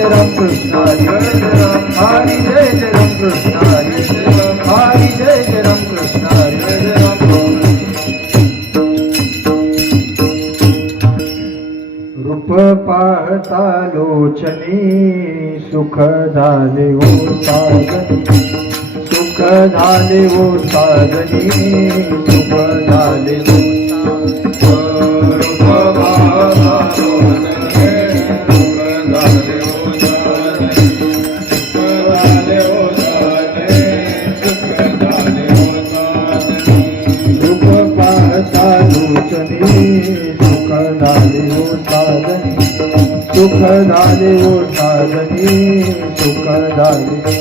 जय राम कृष्ण हरी जय राम कृष्ण हरी जय राम कृष्ण हरी रूप पाहता लोचनी सुख झाले ओ साजनी सुख झाले ओ साजनी सुख झाले सुख झाले ओ साजनी सुख झाले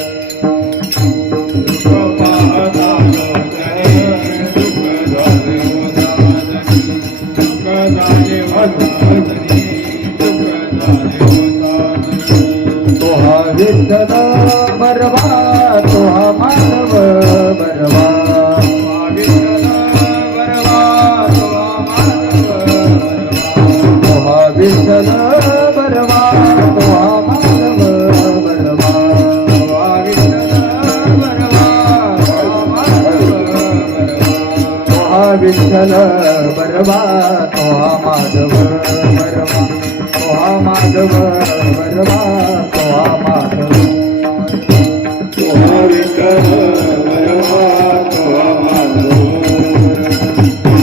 तोहा विठ्ठल बरवा तोहा माधव बरवा विठ्ठल बरवा तोहा माधव बरवा विठ्ठल बरवा तोहा माधव बरवा तोहा माधव बरवा तोहा माधव तोहा विठ्ठल बरवा तोहा माधव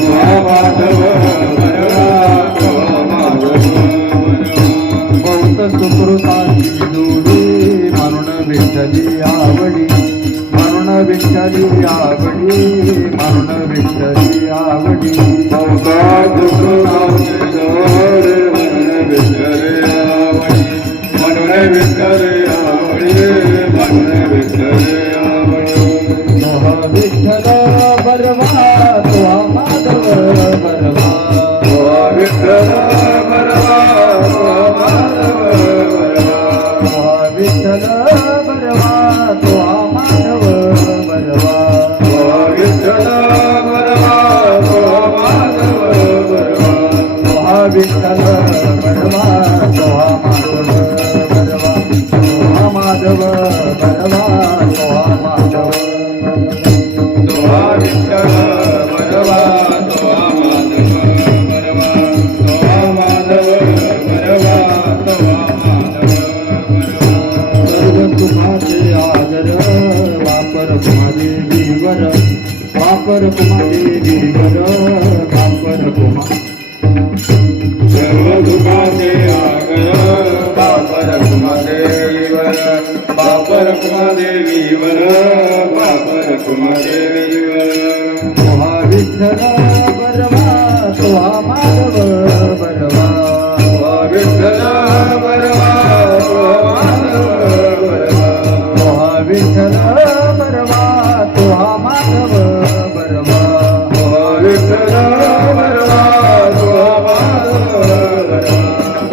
तोहा माधव सुकृताची जोडी म्हणून विठ्ठली आवडी म्हणून विठ्ठली आवडी म्हणून विठ्ठली आवडी सुकृताची जोडी म्हणून विठ्ठली आवडी म्हणून विठ्ठली आवडी म्हणून विठ्ठली आवडी तोहा विठ्ठल बरवा तोहा माधव बरवा तोहा विठ्ठल बरवा विठ्ठल बरवा तोहा माधव बरवा विठ्ठल बरवा तोहा माधव बरवा तोहा विठ्ठल बरवा तोहा माधव बरवा तोहा माधव बरवा तोहा माधव तोहा विठ्ठल बरवा तोहा माधव बरवा तोहा माधव बरवा तोहा तुमाचे आदर वापर कुमादेवीवर वापर कुमादेवीवर वापर कुमा सर्व तुमाचे आदर वापर कुमादेवीवर वापर कुमादेवीवर वापर कुमादेवीवर तोहा विठ्ठल बरवा तोहा माधव बरवा तोहा विठ्ठल बरवा विठ्ठल बरवा तोहा माधव बरवा विठ्ठल बरवा तोहा माधव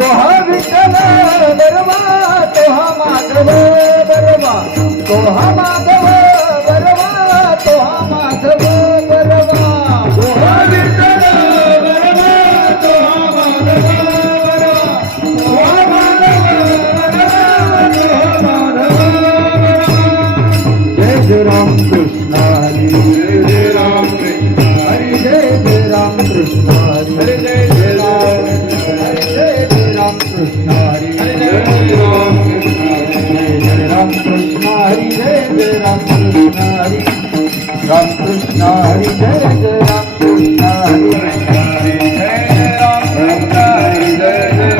तोहा विठ्ठल बरवा तोहा माधव बरवा तोहा माधव बरवा तोहा माधव बरवा तोहा विठ्ठल बरवा तोहा माधव बरवा तोहा माधव बरवा तोहा माधव जय राम कृष्ण हरी जय राम कृष्ण हरी जय राम कृष्ण हरी जय राम हरी जय राम कृष्ण हरी जय राम कृष्ण हरी जय राम कृष्ण हरी राम कृष्ण हरी जय राम कृष्ण हरी जय राम कृष्ण हरी जय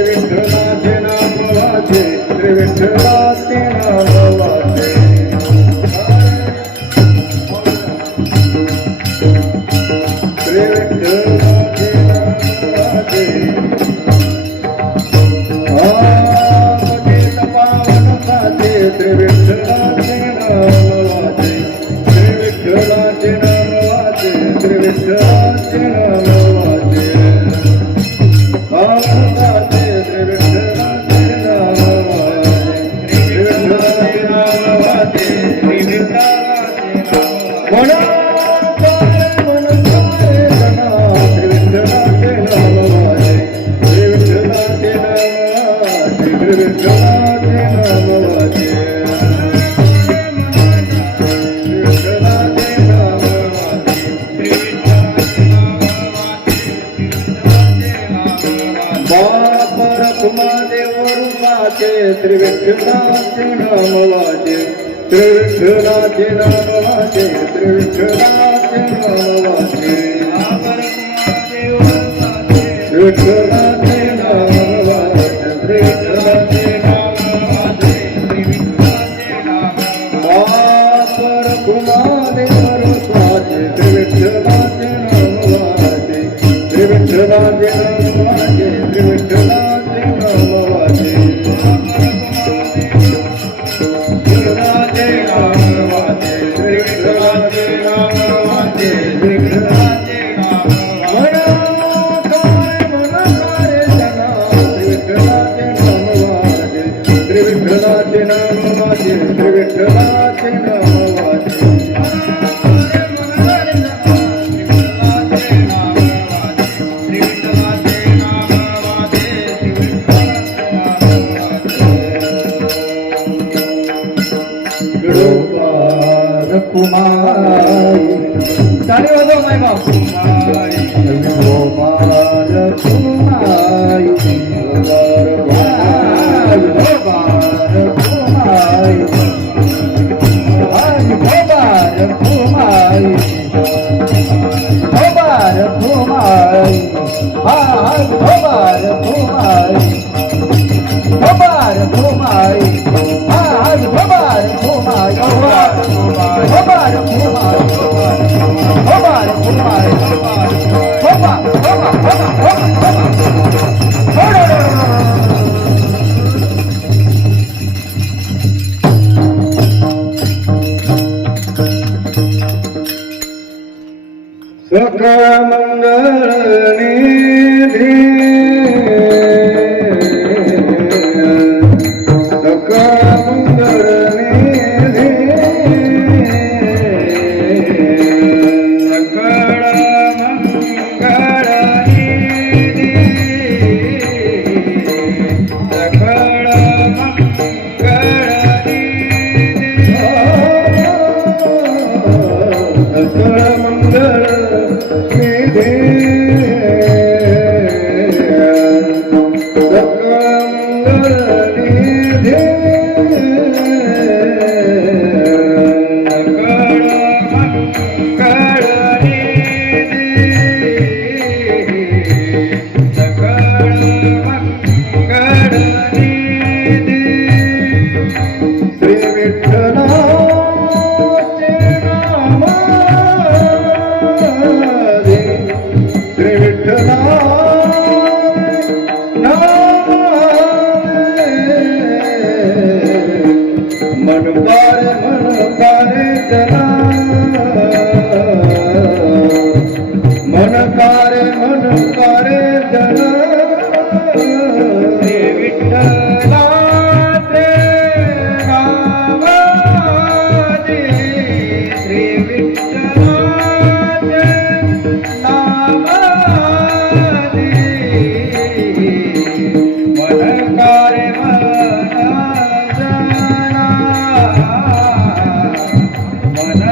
विठ्ठलाचे नाम विठ्ठलाचे नाम वाचे श्री विठ्ठलाचे नाम वाचे भगीरथ पावन साचे श्री विठ्ठलाचे नाम वाचे श्री विठ्ठलाचे नाम वाचे श्री विठ्ठलाचे नाम वाचे पावन साचे श्री विठ्ठलाचे नाम वाचे श्री विठ्ठलाचे नाम वाचे श्री विठ्ठलाचे नाम वाचे श्री विठ्ठलाचे नाम वाचे श्री विठ्ठलाचे नाम वाचे श्री विठ्ठलाचे नाम वाचे श्री विठ्ठलाचे नाम वाचे श्री विठ्ठलाचे नाम वाचे श्री विठ्ठलाचे नाम वाचे कुमादेवर वाचे श्री विठ्ठलाचे नाम वाचे श्री विठ्ठलाचे नाम वाचे श्री विठ्ठलाचे नाम वाचे कुमारी ताली वाजव माय बाप कुमारी गोपाल कुमारी गोपाल कुमारी गोपाल कुमारी गोपाल कुमारी गोपाल कुमारी गोपाल कुमारी गोपाल सकळ मंगल निधी सकळ मंगल निधी सकळ मंगल निधी सकळ मंगल मन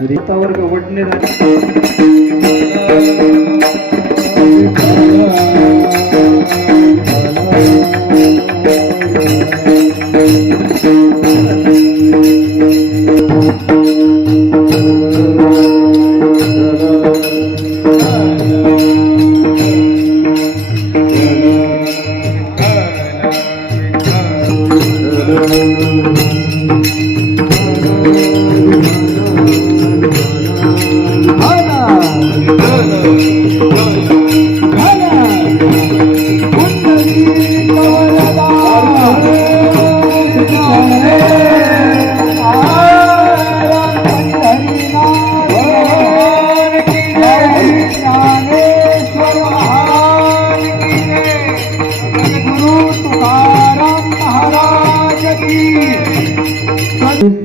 रीतावर्ग वडणे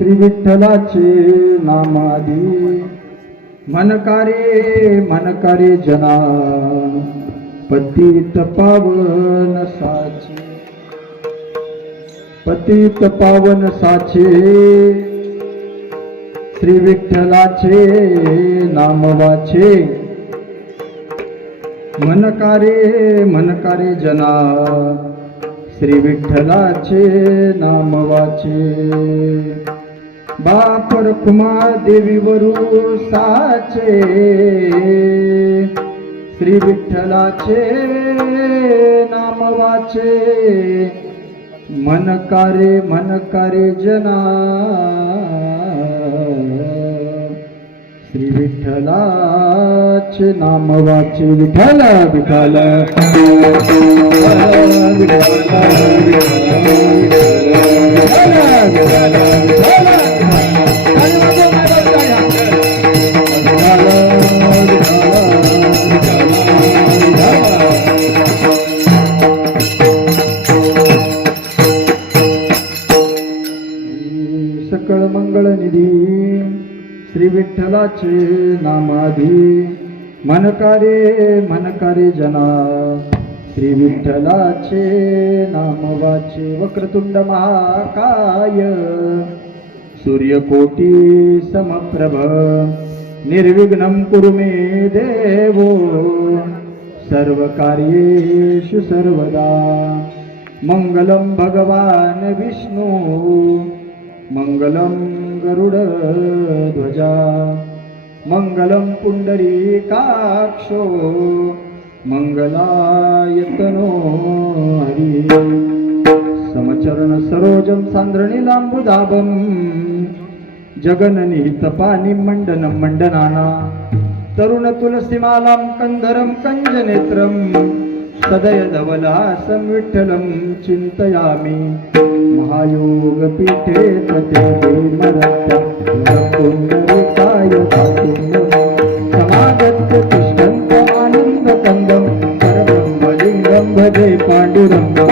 श्री विठ्ठलाचे नामादी मनकारे जना पतित पावन साचे श्री विठ्ठलाचे नाम वाचे मनकारे जना श्री विठ्ठलाचे नाम वाचे बापर कुमार देवी वरू साचे श्री विठ्ठलाचे नाम वाचे मनकारे जना श्री विठ्ठलाचे नाम वाचे विठ्ठल विठ्ठल सकळ मंगळ निधी श्री विठ्ठलाचे नामाधी मनकारे जना श्री विठ्ठलाचे नाम वाचे वक्रतुंड महाकाय सूर्यकोटी समप्रभ निर्विघ्नं कुरु मे देवो सर्वकार्येषु सर्वदा मंगलं भगवान विष्णु मंगलं गरुडध्वजा मंगलं पुंडरीकाक्षो मंगलायतनो हरि समचरण सरोजं सान्द्रणीलाम्बुदाभं जगन्निहितपाणिं मण्डनं मण्डनाना तरुणतुलसीमालां कन्धरं कञ्जनेत्रं सदयधवलासं विठ्ठलं चिन्तयामि महायोगपीठे पुण्डरीकाय समागत्य तिष्ठन्तमानन्दकन्दं परब्रह्मलिङ्गं भजे पाण्डुरङ्ग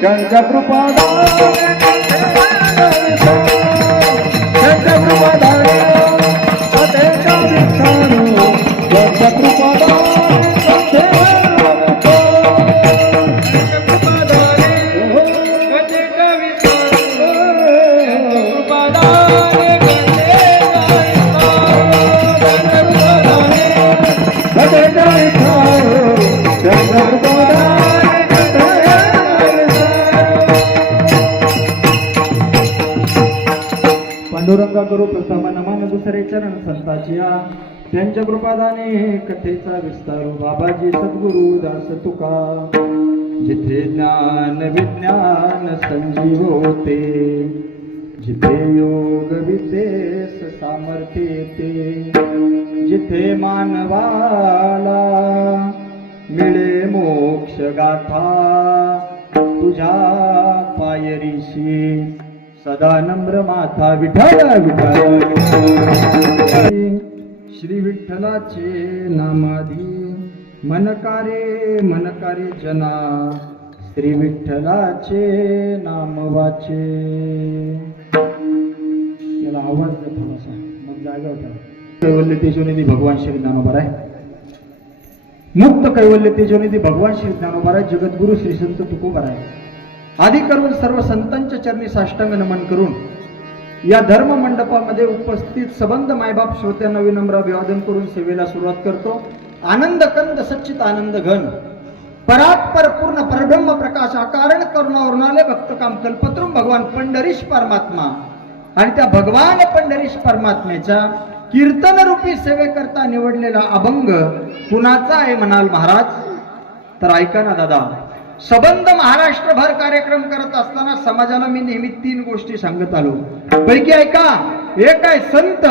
त्यांच्या चरण संताचिया त्यांच्या कृपादाने कथेचा विस्तारू बाबाजी सद्गुरु दास तुका जिथे ज्ञान विज्ञान संजीव होते जिथे योग विद्येस सामर्थ्य येते जिथे मानवाला मिळे मोक्ष गाथा तुझ्या पायरीशी सदा नम्र माथा विठ्ठल विठ्ठल श्री विठ्ठलाचे नामाधी मनकारे जना श्री विठ्ठलाचे नाम वाचे. याला आवाज द्या थोडासा मग जागा ठेवा. कैवल्य तेजोनिधी भगवान श्री ज्ञानोबा आहे. मुक्त कैवल्य तेजोनिधी भगवान श्री ज्ञानोबा आहे. जगद्गुरु श्री संत तुकोबा आहे. आदी करून सर्व संतांच्या चरणी साष्टांग नमन करून या धर्म मंडपामध्ये उपस्थित सबंध मायबाप श्रोत्यांना विनम्र अभिवादन करून सेवेला सुरुवात करतो. आनंद कंद सच्चित आनंद घन परात्पर पूर्ण परब्रह्म प्रकाश आकारण करुणावरुणाले भक्त काम कल्पतरुम भगवान पंढरीश परमात्मा आणि त्या भगवान पंढरीश परमात्म्याच्या कीर्तन रूपी सेवेकरता निवडलेला अभंग कुणाचा आहे म्हणाल महाराज. तर ऐका ना दादा, सबंध महाराष्ट्रभर कार्यक्रम करत असताना समाजाला मी नेहमी 3 गोष्टी सांगत आलो. पैकी ऐका, एक आहे संत,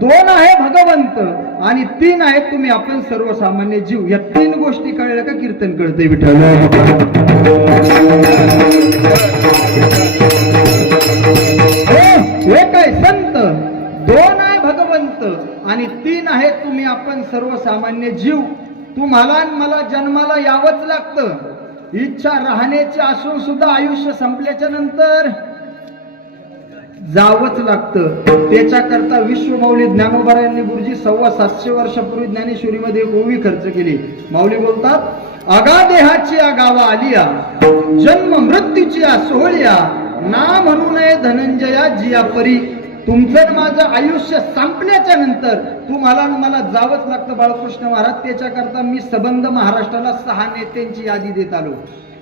2 आहे भगवंत आणि 3 आहे तुम्ही आपण सर्वसामान्य जीव. या 3 गोष्टी कळल्या का कीर्तन कळते विठ्ठल. एक आहे संत, 2 आहे भगवंत आणि 3 आहे तुम्ही आपण सर्वसामान्य जीव. तुम्हाला आणि मला जन्माला यावंच लागतं. इच्छा राहण्याची असून सुद्धा आयुष्य संपल्याच्या नंतर जावंच लागतं. त्याच्याकरता विश्वमाऊली ज्ञानोबा यांनी गुरुजी 750 वर्षापूर्वी ज्ञानेश्वरीमध्ये एक ओवी खर्च केली. माऊली बोलतात, अगा देहाची गावा आलिया जन्म मृत्यूची सोहळ्या ना म्हणू नये धनंजया जिया परी. तुमचं माझं आयुष्य संपल्याच्या नंतर तुम्हाला मला जावंच लागतं बाळकृष्ण महाराज. त्याच्याकरता मी सबंध महाराष्ट्राला 6 नेत्यांची यादी देत आलो.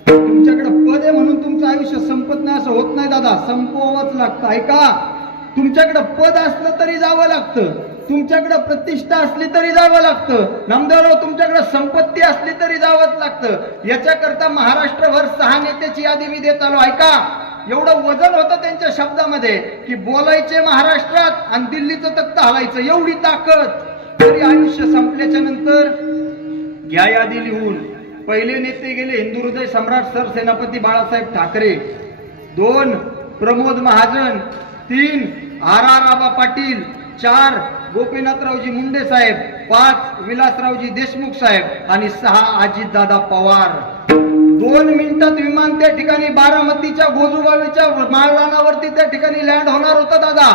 तुमच्याकडे पद आहे म्हणून तुमचं आयुष्य संपत नाही असं होत नाही दादा, संपवावंच लागतं. ऐका, तुमच्याकडे पद असलं तरी जावं लागतं, तुमच्याकडे प्रतिष्ठा असली तरी जावं लागतं, नामदेवराव तुमच्याकडे संपत्ती असली तरी जावंच लागतं. याच्याकरता महाराष्ट्रभर 6 नेत्याची यादी मी देत आलो. ऐका, एवढं वजन होतं त्यांच्या शब्दामध्ये की बोलायचे महाराष्ट्रात आणि दिल्लीचं तख्त हलायचं, एवढी ताकद. तरी आयुष्य संपल्याच्या नंतर घ्या यादी लिहून. पहिले नेते गेले हिंदू हृदय सम्राट सरसेनापती बाळासाहेब ठाकरे, 2 प्रमोद महाजन, 3 R.R. आबा पाटील, 4 गोपीनाथरावजी मुंडे साहेब, 5 विलासरावजी देशमुख साहेब आणि 6 अजितदादा पवार. 2 मिनिटात विमान त्या ठिकाणी बारामतीच्या गोजूबावीच्या माळरानावरती त्या ठिकाणी लँड होणार होतं दादा.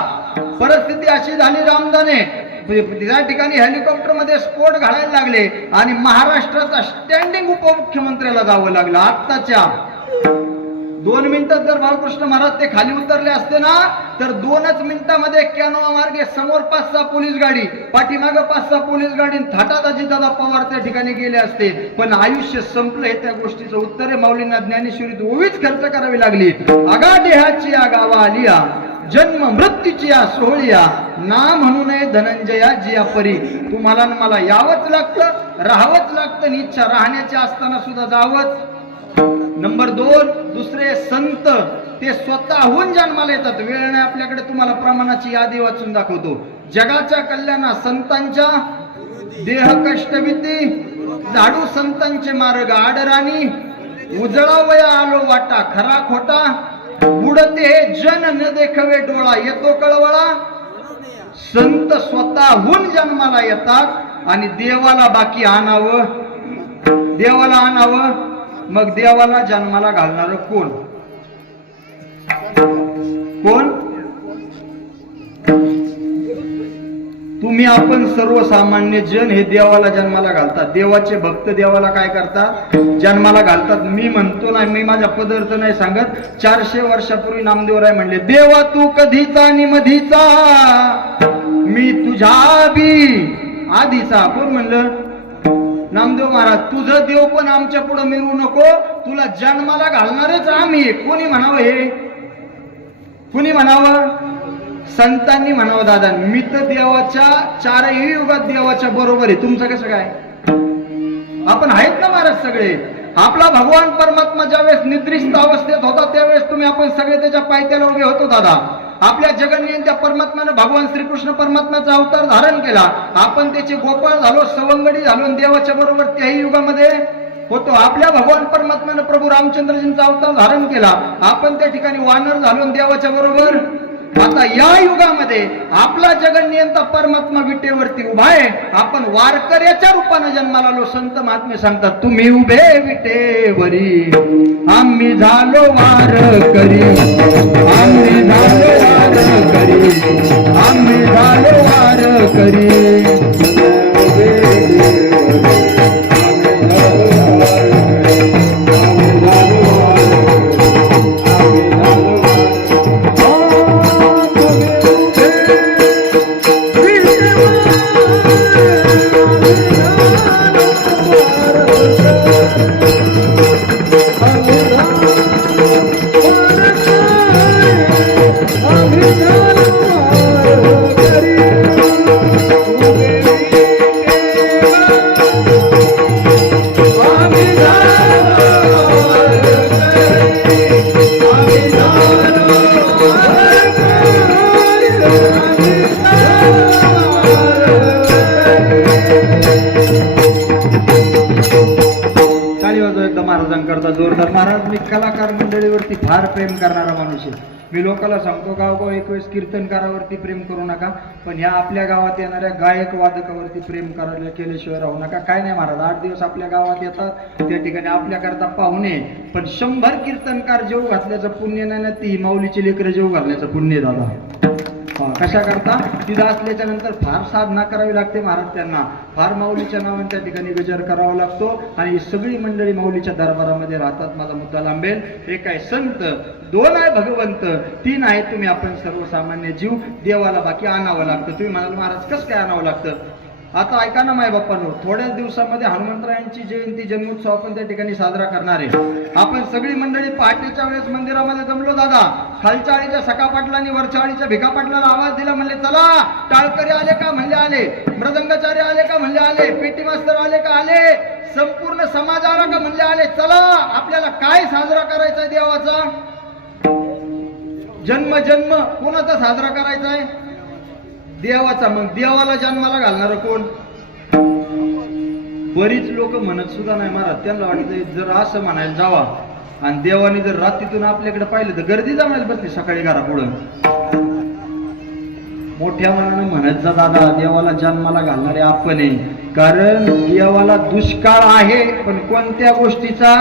परिस्थिती अशी झाली रामदाने, त्या ठिकाणी हेलिकॉप्टर मध्ये स्फोट घालायला लागले आणि महाराष्ट्राचा स्टँडिंग उपमुख्यमंत्र्याला जावं लागलं. आत्ताच्या 2 मिनिटात जर बाळकृष्ण महाराज ते खाली उतरले असते ना तर 2च मिनिटामध्ये कॅनोआ मार्गे समोर 5-6 पोलीस गाडी, पाठीमागे 5-6 पोलीस गाडी, थाटात अजितदादा पवार त्या ठिकाणी गेले असते. पण आयुष्य संपलं हे त्या गोष्टीचं उत्तर आहे. माऊलींना ज्ञानेश्वरीत ओवीच खर्च करावी लागली. अगा देहाची गावा आलिया जन्म मृत्यूची सोहळ्या ना म्हणू नये धनंजया जिया परी. तुम्हाला मला यावंच लागतं, राहावंच लागतं. इच्छा राहण्याची असताना सुद्धा जावंच. नंबर 2, दुसरे संत, ते स्वतःहून जन्माला येतात. वेळ नाही आपल्याकडे, तुम्हाला प्रमाणाची यादी वाचून दाखवतो. जगाच्या कल्याणा संतांच्या देह कष्टविती झाडू संतांचे मार्ग आडराणी उजळावया आलो वाटा खरा खोटा बुडते जन न देखवे डोळा येतो कळवळा. संत स्वतःहून जन्माला येतात आणि देवाला बाकी आणावं, देवाला आणावं. मग देवाला जन्माला घालणार कोण? कोण? तुम्ही आपण सर्वसामान्य जन हे देवाला जन्माला घालतात. देवाचे भक्त देवाला काय करतात? जन्माला घालतात. मी म्हणतो ना, मी माझ्या पदार्थ नाही सांगत. 400 वर्षापूर्वी नामदेवराय म्हणले, देवा तू कधीचा निमधीचा मी तुझ्या बी आधीचा. कोण म्हणलं? नामदेव महाराज. तुझं देव पण आमच्या पुढे मिळवू नको, तुला जन्माला घालणारच आम्ही. कोणी म्हणावं हे? कोणी म्हणावं? संतांनी म्हणावं दादा, मी तर देवाच्या चारही युगात देवाच्या बरोबर आहे. तुमचं कसं काय? आपण आहेत ना महाराज सगळे. आपला भगवान परमात्मा ज्यावेळेस निद्रिस्त अवस्थेत होता त्यावेळेस तुम्ही आपण सगळे त्याच्या पायथ्याला उभे होतो दादा. आपल्या जगन्यंत्या परमात्म्यानं भगवान श्रीकृष्ण परमात्म्याचा अवतार धारण केला. आपण त्याचे गोपाळ झालो, सवंगडी झालो, देवाच्या बरोबर त्याही युगामध्ये होतो. आपल्या भगवान परमात्म्यानं प्रभू रामचंद्रजींचा अवतार धारण केला. आपण त्या ठिकाणी वानर झालो देवाच्या बरोबर. आता या युगामध्ये आपला जगन्यंता परमात्मा विटेवरती उभा आहे. आपण वारकऱ्याच्या रूपाने जन्माला आलो. संत महात्मे सांगतात, तुम्ही उभे विटेवरी, आम्ही झालो वारकरी, आम्ही झालो वारकरी, आम्ही झालो वारकरी. महाराजांकरता जोरदार. महाराज, मी कलाकार मंडळीवरती फार प्रेम करणारा माणूस आहे. मी लोकांना सांगतो, गावगाव एक वेळेस कीर्तनकारावरती प्रेम करू नका, पण ह्या आपल्या गावात येणाऱ्या गायक वादकावरती प्रेम करायला केल्याशिवाय राहू नका. काय नाही महाराज, 8 दिवस आपल्या गावात येतात, त्या ठिकाणी आपल्याकरता पाहुणे, पण 100 कीर्तनकार जेव घातल्याचं पुण्य नाही ना, ती माऊलीची लेकरं जेव घालण्याचं पुण्य दादा. कशा करता? तिथं असल्याच्या नंतर फार साधना करावी लागते महाराज. त्यांना फार माऊलीच्या नावाने त्या ठिकाणी गजर करावा लागतो आणि सगळी मंडळी माऊलीच्या दरबारामध्ये राहतात. माझा मुद्दा लांबेल. एक आहे संत, 2 आहे भगवंत, 3 आहे तुम्ही आपण सर्वसामान्य जीव. देवाला बाकी आणावं लागतं. तुम्ही म्हणाल महाराज कसं काय आणावं लागतं? आता ऐका ना माय बाप्पांनो, थोड्याच दिवसामध्ये हनुमंतरायांची जयंती जन्मोत्सव आपण त्या ठिकाणी साजरा करणार आहे. आपण सगळी मंडळी पहाटेच्या वेळेस मंदिरामध्ये जमलो दादा. खालच्या आळीच्या सखा पाटलांनी वरच्या आळीच्या भिका पाटलाला आवाज दिला, म्हणले चला. टाळकरी आले का? म्हणले आले. मृदंगाचार्य आले का? म्हणले आले. पेटी मास्तर आले का? आले. संपूर्ण समाज आला का? म्हणले आले. चला, आपल्याला काय साजरा करायचा देवाचा? जन्म जन्म कोणाचा साजरा करायचा आहे? देवाचा. मग देवाला जन्माला घालणार कोण? बरीच लोक म्हणत सुद्धा नाही महाराज. त्यांना वाटतं जर असं म्हणायला जावा आणि देवाने जर रात्रीतून आपल्याकडे पाहिलं तर गर्दी जमायला बसली सकाळी घरापुढं. मोठ्या मनानं म्हणत जा दादा, देवाला जन्माला घालणारे आपण आहे. कारण देवाला दुष्काळ आहे, पण कोणत्या गोष्टीचा?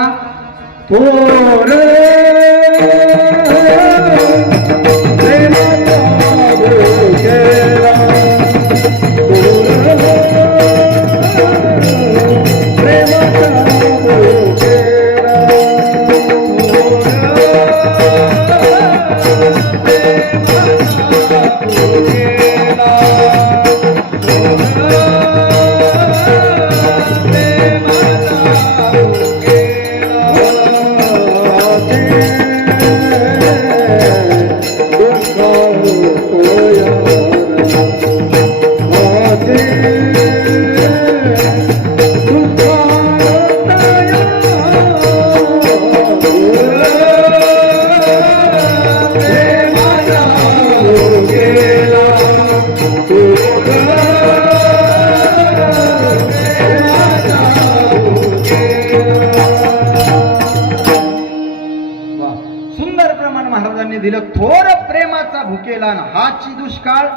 दिलं थोर प्रेमाचा भुकेला, हाची दुष्काळ.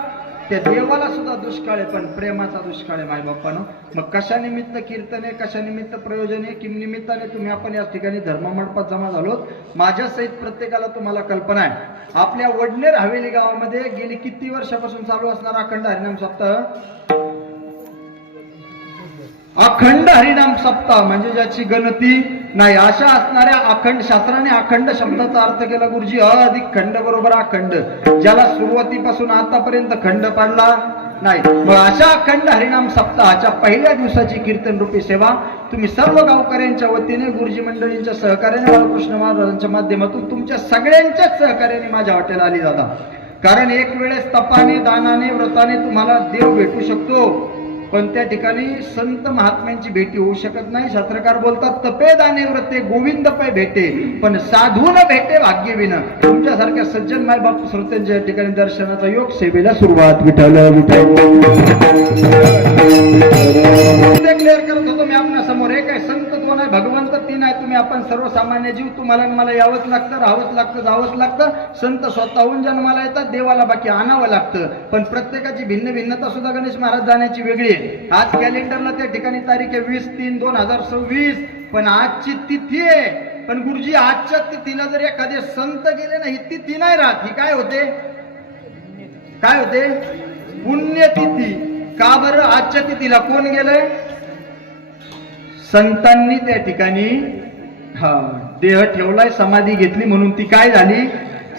त्या देवाला सुद्धा दुष्काळ आहे, पण प्रेमाचा दुष्काळ आहे माय बाप्पानं. मग कशा निमित्त कीर्तन आहे, कशा निमित्त प्रयोजन आहे, किम निमित्ताने तुम्ही आपण या ठिकाणी धर्ममंडपात जमा झालोत. माझ्या सहित प्रत्येकाला तुम्हाला कल्पना आहे, आपल्या वडनेर हवेली गावामध्ये गेली किती वर्षापासून चालू असणारा अखंड हरिनाम सप्ताह. अखंड हरिनाम सप्ताह म्हणजे ज्याची गणती नाही, अशा असणाऱ्या अखंड, शास्त्राने अखंड शब्दाचा अर्थ केला गुरुजी, अधिक खंड बरोबर अखंड, ज्याला सुरुवातीपासून आतापर्यंत खंड पडला नाही. मग अशा अखंड हरिनाम सप्ताहाच्या पहिल्या दिवसाची कीर्तन रूपी सेवा तुम्ही सर्व गावकऱ्यांच्या वतीने, गुरुजी मंडळींच्या सहकार्याने, बाळकृष्ण महाराजांच्या माध्यमातून तुमच्या सगळ्यांच्याच सहकार्याने माझ्या हॉटेल आली दादा. कारण एक वेळेस तपाने दानाने व्रताने तुम्हाला देव भेटू शकतो, पण त्या ठिकाणी संत महात्म्यांची भेटी होऊ शकत नाही. शास्त्रकार बोलतात तपे दाने व्रते गोविंद पै भेटे, पण साधून भेटे भाग्यविन. तुमच्यासारख्या सज्जन माय बाप श्रोत्यांच्या ठिकाणी दर्शनाचा योग, सेवेला सुरुवात. विठ्ठल विठ्ठल क्लिअर करत होतो मी आपल्या समोर. एक आहे संत, दोन आहे भगवंत, तीन आहे तुम्ही. आपण सर्वसामान्य जीव. तुम्हाला मला यावंच लागतं, राहावंच लागतं, जावंच लागतं. संत स्वतःहून जन्माला येतात, देवाला बाकी आणावं लागतं. पण प्रत्येकाची भिन्न भिन्नता सुद्धा गणेश महाराज जाण्याची वेगळी आहे. आज कॅलेंडरला त्या ठिकाणी तारीख आहे 20/3/2026, पण आजची तिथी आहे. पण गुरुजी आजच्या तिथीला जर एखादे संत गेले ना, ही तिथी नाही राहत. ही काय होते? काय होते? पुण्यतिथी. का बरं? आजच्या तिथीला कोण गेलंय? संतांनी त्या ठिकाणी देह ठेवलाय, समाधी घेतली, म्हणून ती काय झाली?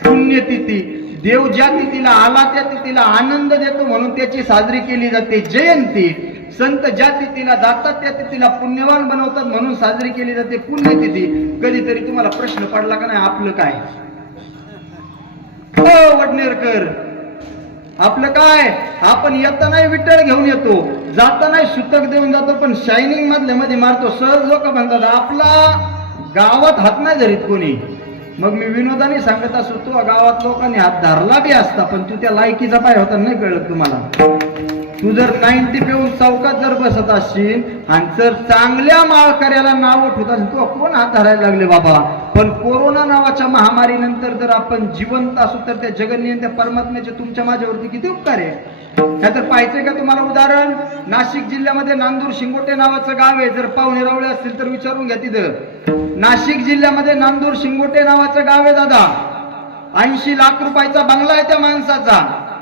पुण्यतिथी. देव ज्या तिथीला आला त्या तिथीला आनंद देतो, म्हणून त्याची साजरी केली जाते जयंती. संत ज्या तिथीला जातात त्या तिथीला पुण्यवान बनवतात, म्हणून साजरी केली जाते पुण्यतिथी. कधीतरी तुम्हाला प्रश्न पडला का नाही, आपलं काय? वडनेरकर, आपलं काय? आपण येताना विठ्ठल घेऊन येतो, जाताना सुतक देऊन जातो, पण शायनिंग मधल्या मध्ये मारतो. सहज लोक म्हणतात आपला गावात हात नाही धरीत कोणी. मग मी विनोदाने सांगत असतो, तो गावात लोकांनी हात धरला बी असता, पण तू त्या लायकीचा पाय होता नाही कळत तुम्हाला. तू जर 90 पिऊन चौकात जर बसत असशील आणि जर चांगल्या माळकऱ्याला नाव ठेवत असेल, तू कोण हात धरायला लागले बाबा. पण कोरोना नावाच्या महामारी नंतर जर आपण जिवंत असू तर त्या जगन्नियंत्या परमात्म्याचे तुमच्या माझ्यावरती किती उपकार आहे. नाहीतर पाहिजे का तुम्हाला उदाहरण? नाशिक जिल्ह्यामध्ये नांदूर शिंगोटे नावाचं गाव आहे. जर पाहुणे रावळे असतील तर विचारून घ्या. तिथं नाशिक जिल्ह्यामध्ये नांदूर शिंगोटे नावाचं गाव आहे दादा. 80 लाख रुपयाचा बंगला आहे त्या माणसाचा.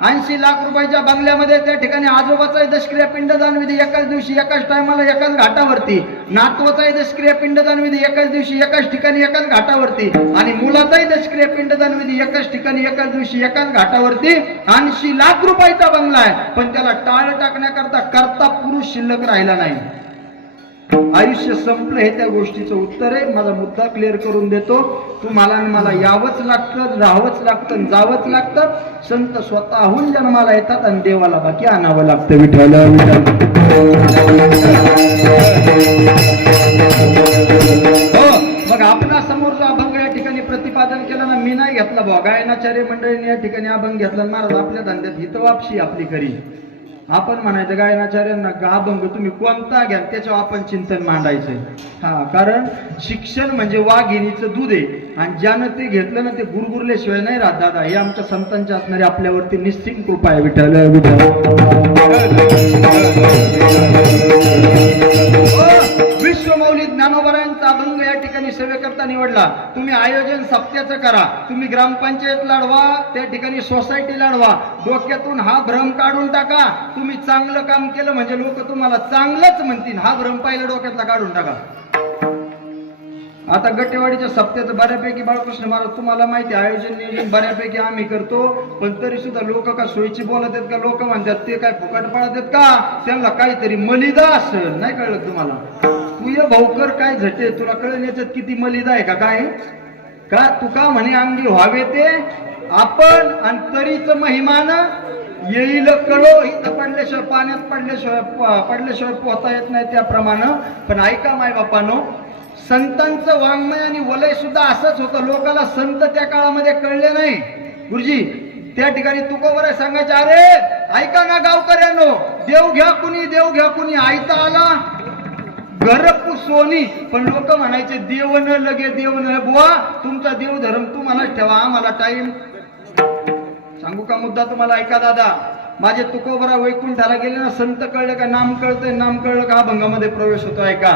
80 लाख रुपयाच्या बंगल्यामध्ये त्या ठिकाणी आजोबाचा दशक्रिया पिंडदान विधी एकाच दिवशी, एकाच टायमाला, एकाच घाटावरती. नातवाचा दशक्रिया पिंडदान विधी एकाच दिवशी, एकाच ठिकाणी, एकाच घाटावरती. आणि मुलाचाही दशक्रिया पिंडदान विधी एकाच ठिकाणी, एकाच दिवशी, एकाच घाटावरती. 80 लाख रुपयाचा बंगला आहे, पण त्याला टाळ टाकण्याकरता करता पुरुष शिल्लक राहिला नाही. आयुष्य संपलं हे त्या गोष्टीचं उत्तर आहे. माझा मुद्दा क्लिअर करून देतो. तुम्हाला आणि मला यावंच लागतं, राहावंच लागतं, जावंच लागतं. संत स्वतःहून जन्माला येतात आणि देवाला बाकी आणावं लागतं. विठ्ठल विठ्ठल. मग आपणा समोर जो अभंग या ठिकाणी प्रतिपादन केलं ना, मी नाही घेतला बुवा, गायनाचार्य मंडळीने या ठिकाणी अभंग घेतला. महाराज आपल्या धंद्यात हितवापशी आपली खरी. आपण म्हणायचं गायनाचार्यांना अभंग तुम्ही कोणता घ्या, त्याच्यावर आपण चिंतन मांडायचं. कारण शिक्षण म्हणजे वाघिणीचं दूध आहे, आणि ज्यानं ते घेतलं ना ते गुरगुरल्याशिवाय नाही राहत दादा. हे आमच्या संतांच्या असणारी आपल्यावरती निश्चित कृपा आहे. विठ्ठल विठ्ठल. विश्वमौली ज्ञानोबरायांचा अभंग या ठिकाणी सेवेकरता निवडला. तुम्ही आयोजन सप्त्याचं करा, तुम्ही ग्रामपंचायत लढवा, त्या ठिकाणी सोसायटी लढवा. डोक्यातून हा भ्रम काढून टाका. तुम्ही चांगलं काम केलं म्हणजे लोक तुम्हाला चांगलंच म्हणतील. हा भ्रम पहिला डोक्यातला काढून टाका. आता गट्टेवाडीच्या सप्त्याचं बऱ्यापैकी बाळकृष्ण महाराज तुम्हाला माहिती, आयोजन नियोजन बऱ्यापैकी आम्ही करतो, पण तरी सुद्धा लोक का सोयीची बोलत आहेत का? लोक म्हणतात ते काय फुकट पडत आहेत का? त्यांना काहीतरी मलिदा असेल. नाही कळलं तुम्हाला? तू ये भाऊकर काय झटे, तुला कळलं याच्यात किती मलिदा आहे का? काय का तू का म्हणे अंगी व्हावे ते आपण, आणि तरीच महिमान येईल कळो. इथं पडल्याशिवाय, पाण्यात पडल्याशिवाय पोहता येत नाही त्याप्रमाणे. पण ऐका माय बापानो, संतांचं वाङ्मय आणि वलय सुद्धा असंच होतं. लोकांना संत त्या काळामध्ये कळले नाही. गुरुजी त्या ठिकाणी तुकोबर सांगायचे, अरे ऐका ना गावकऱ्यांनो, देव घ्या कुणी, देव घ्या कुणी. आयता आला घर सोनी. पण लोक म्हणायचे देव न लगे, देव न. बुवा तुमचा देव धर्म तुम्हालाच ठेवा, आम्हाला टाइम. सांगू का मुद्दा तुम्हाला? ऐका दादा, माझे तुकोबरा वैकुंठाला गेले ना, संत कळले का? नाम कळतंय, नाम कळलं का अभंगामध्ये प्रवेश होतो. ऐका,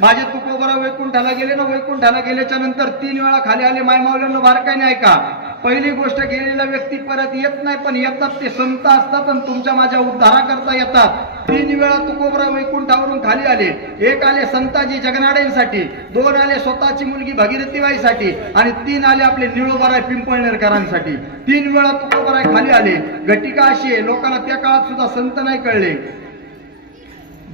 माझे तुकोबरा वैकुंठाला गेले ना, वैकुंठाला गेल्याच्या नंतर 3 वेळा खाली आले. माय मावल्यांना बारकाईने ऐका. पहिली गोष्ट, गेलेला व्यक्ती परत येत नाही, पण येतात ते संत असतात आणि तुमच्या माझ्या उद्धाराकरता येतात. 3 वेळा तुकोबरा वैकुंठावरून खाली आले. 1 आले संताजी जगनाडेंसाठी, 2 आले स्वतःची मुलगी भागीरथीबाईसाठी, आणि 3 आले आपले निळोबाराय पिंपळनेरकरांसाठी. 3 वेळा तुकोबराय खाली आले. घटिका अशी आहे, लोकांना त्या काळात सुद्धा संत नाही कळले.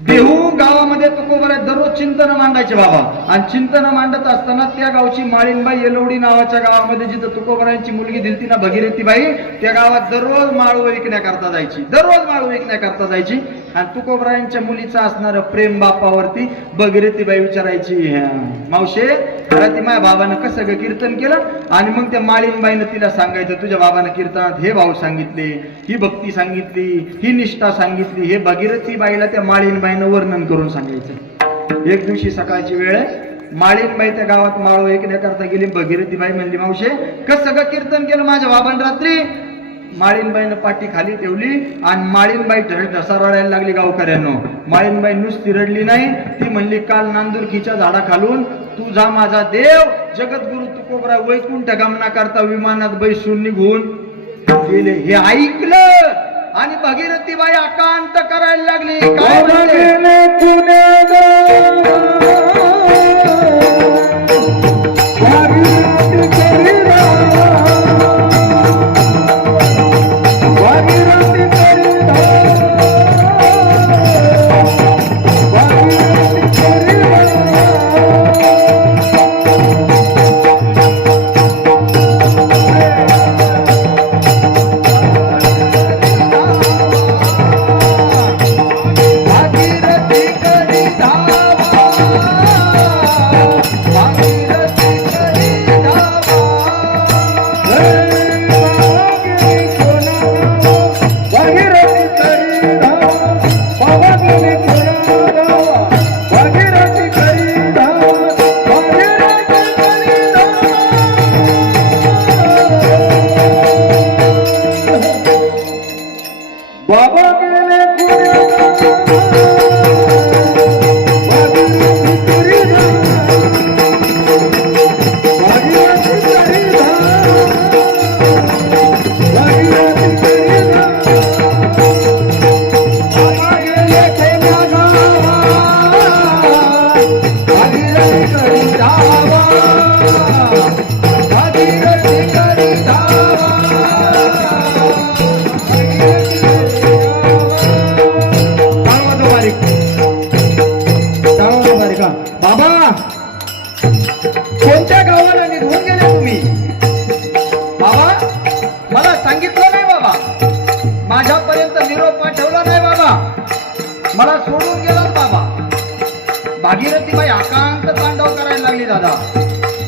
देहू गावामध्ये तुकोबरा दररोज चिंतन मांडायचे बाबा. आणि चिंतन मांडत असताना त्या गावची माळीनबाई येलवडी नावाच्या गावामध्ये जिथं तुकोबरायांची मुलगी दिलती ना भगीरथीबाई, त्या गावात दररोज माळू विकण्याकरता जायची, दररोज माळू विकण्याकरता जायची. आणि तुकोबरायांच्या मुलीचं असणारं प्रेम बापावरती भगीरथीबाई विचारायची, मावशे ती माझ्या बाबानं कसं ग कीर्तन केलं? आणि मग त्या माळीनबाईनं तिला सांगायचं, तुझ्या बाबानं कीर्तनात हे भाव सांगितले, ही भक्ती सांगितली, ही निष्ठा सांगितली. हे भगीरथीबाईला त्या माळीनबाईनं वर्णन करून सांगायचं. एक दिवशी सकाळची वेळ माळीनबाई त्या गावात माळू ऐकण्याकरता गेली. भगीरथीबाई म्हणली, मावशे कसं ग कीर्तन केलं माझ्या बाबानं रात्री? माळीनबाईनं पाठी खाली ठेवली आणि माळीनबाई ढसा रडायला लागली. गावकऱ्यांनो, माळीनबाई नुसती रडली नाही, ती म्हणली, काल नांदुरकीच्या झाडाखालून तुझा माझा देव जगद्गुरु तुकोबरा वैकुंठ गमना करता विमानात बैसून निघून गेले. हे ऐकलं आणि भगीरथीबाई आकांत करायला लागली. काय म्हणते? बाबा कोणत्या गावाला निघून गेले तुम्ही? बाबा मला सांगितलं नाही, बाबा माझ्यापर्यंत निरोप पाठवला नाही, बाबा मला सोडून गेला बाबा. भागीरथीबाई आकांत तांडव करायला लागली. दादा,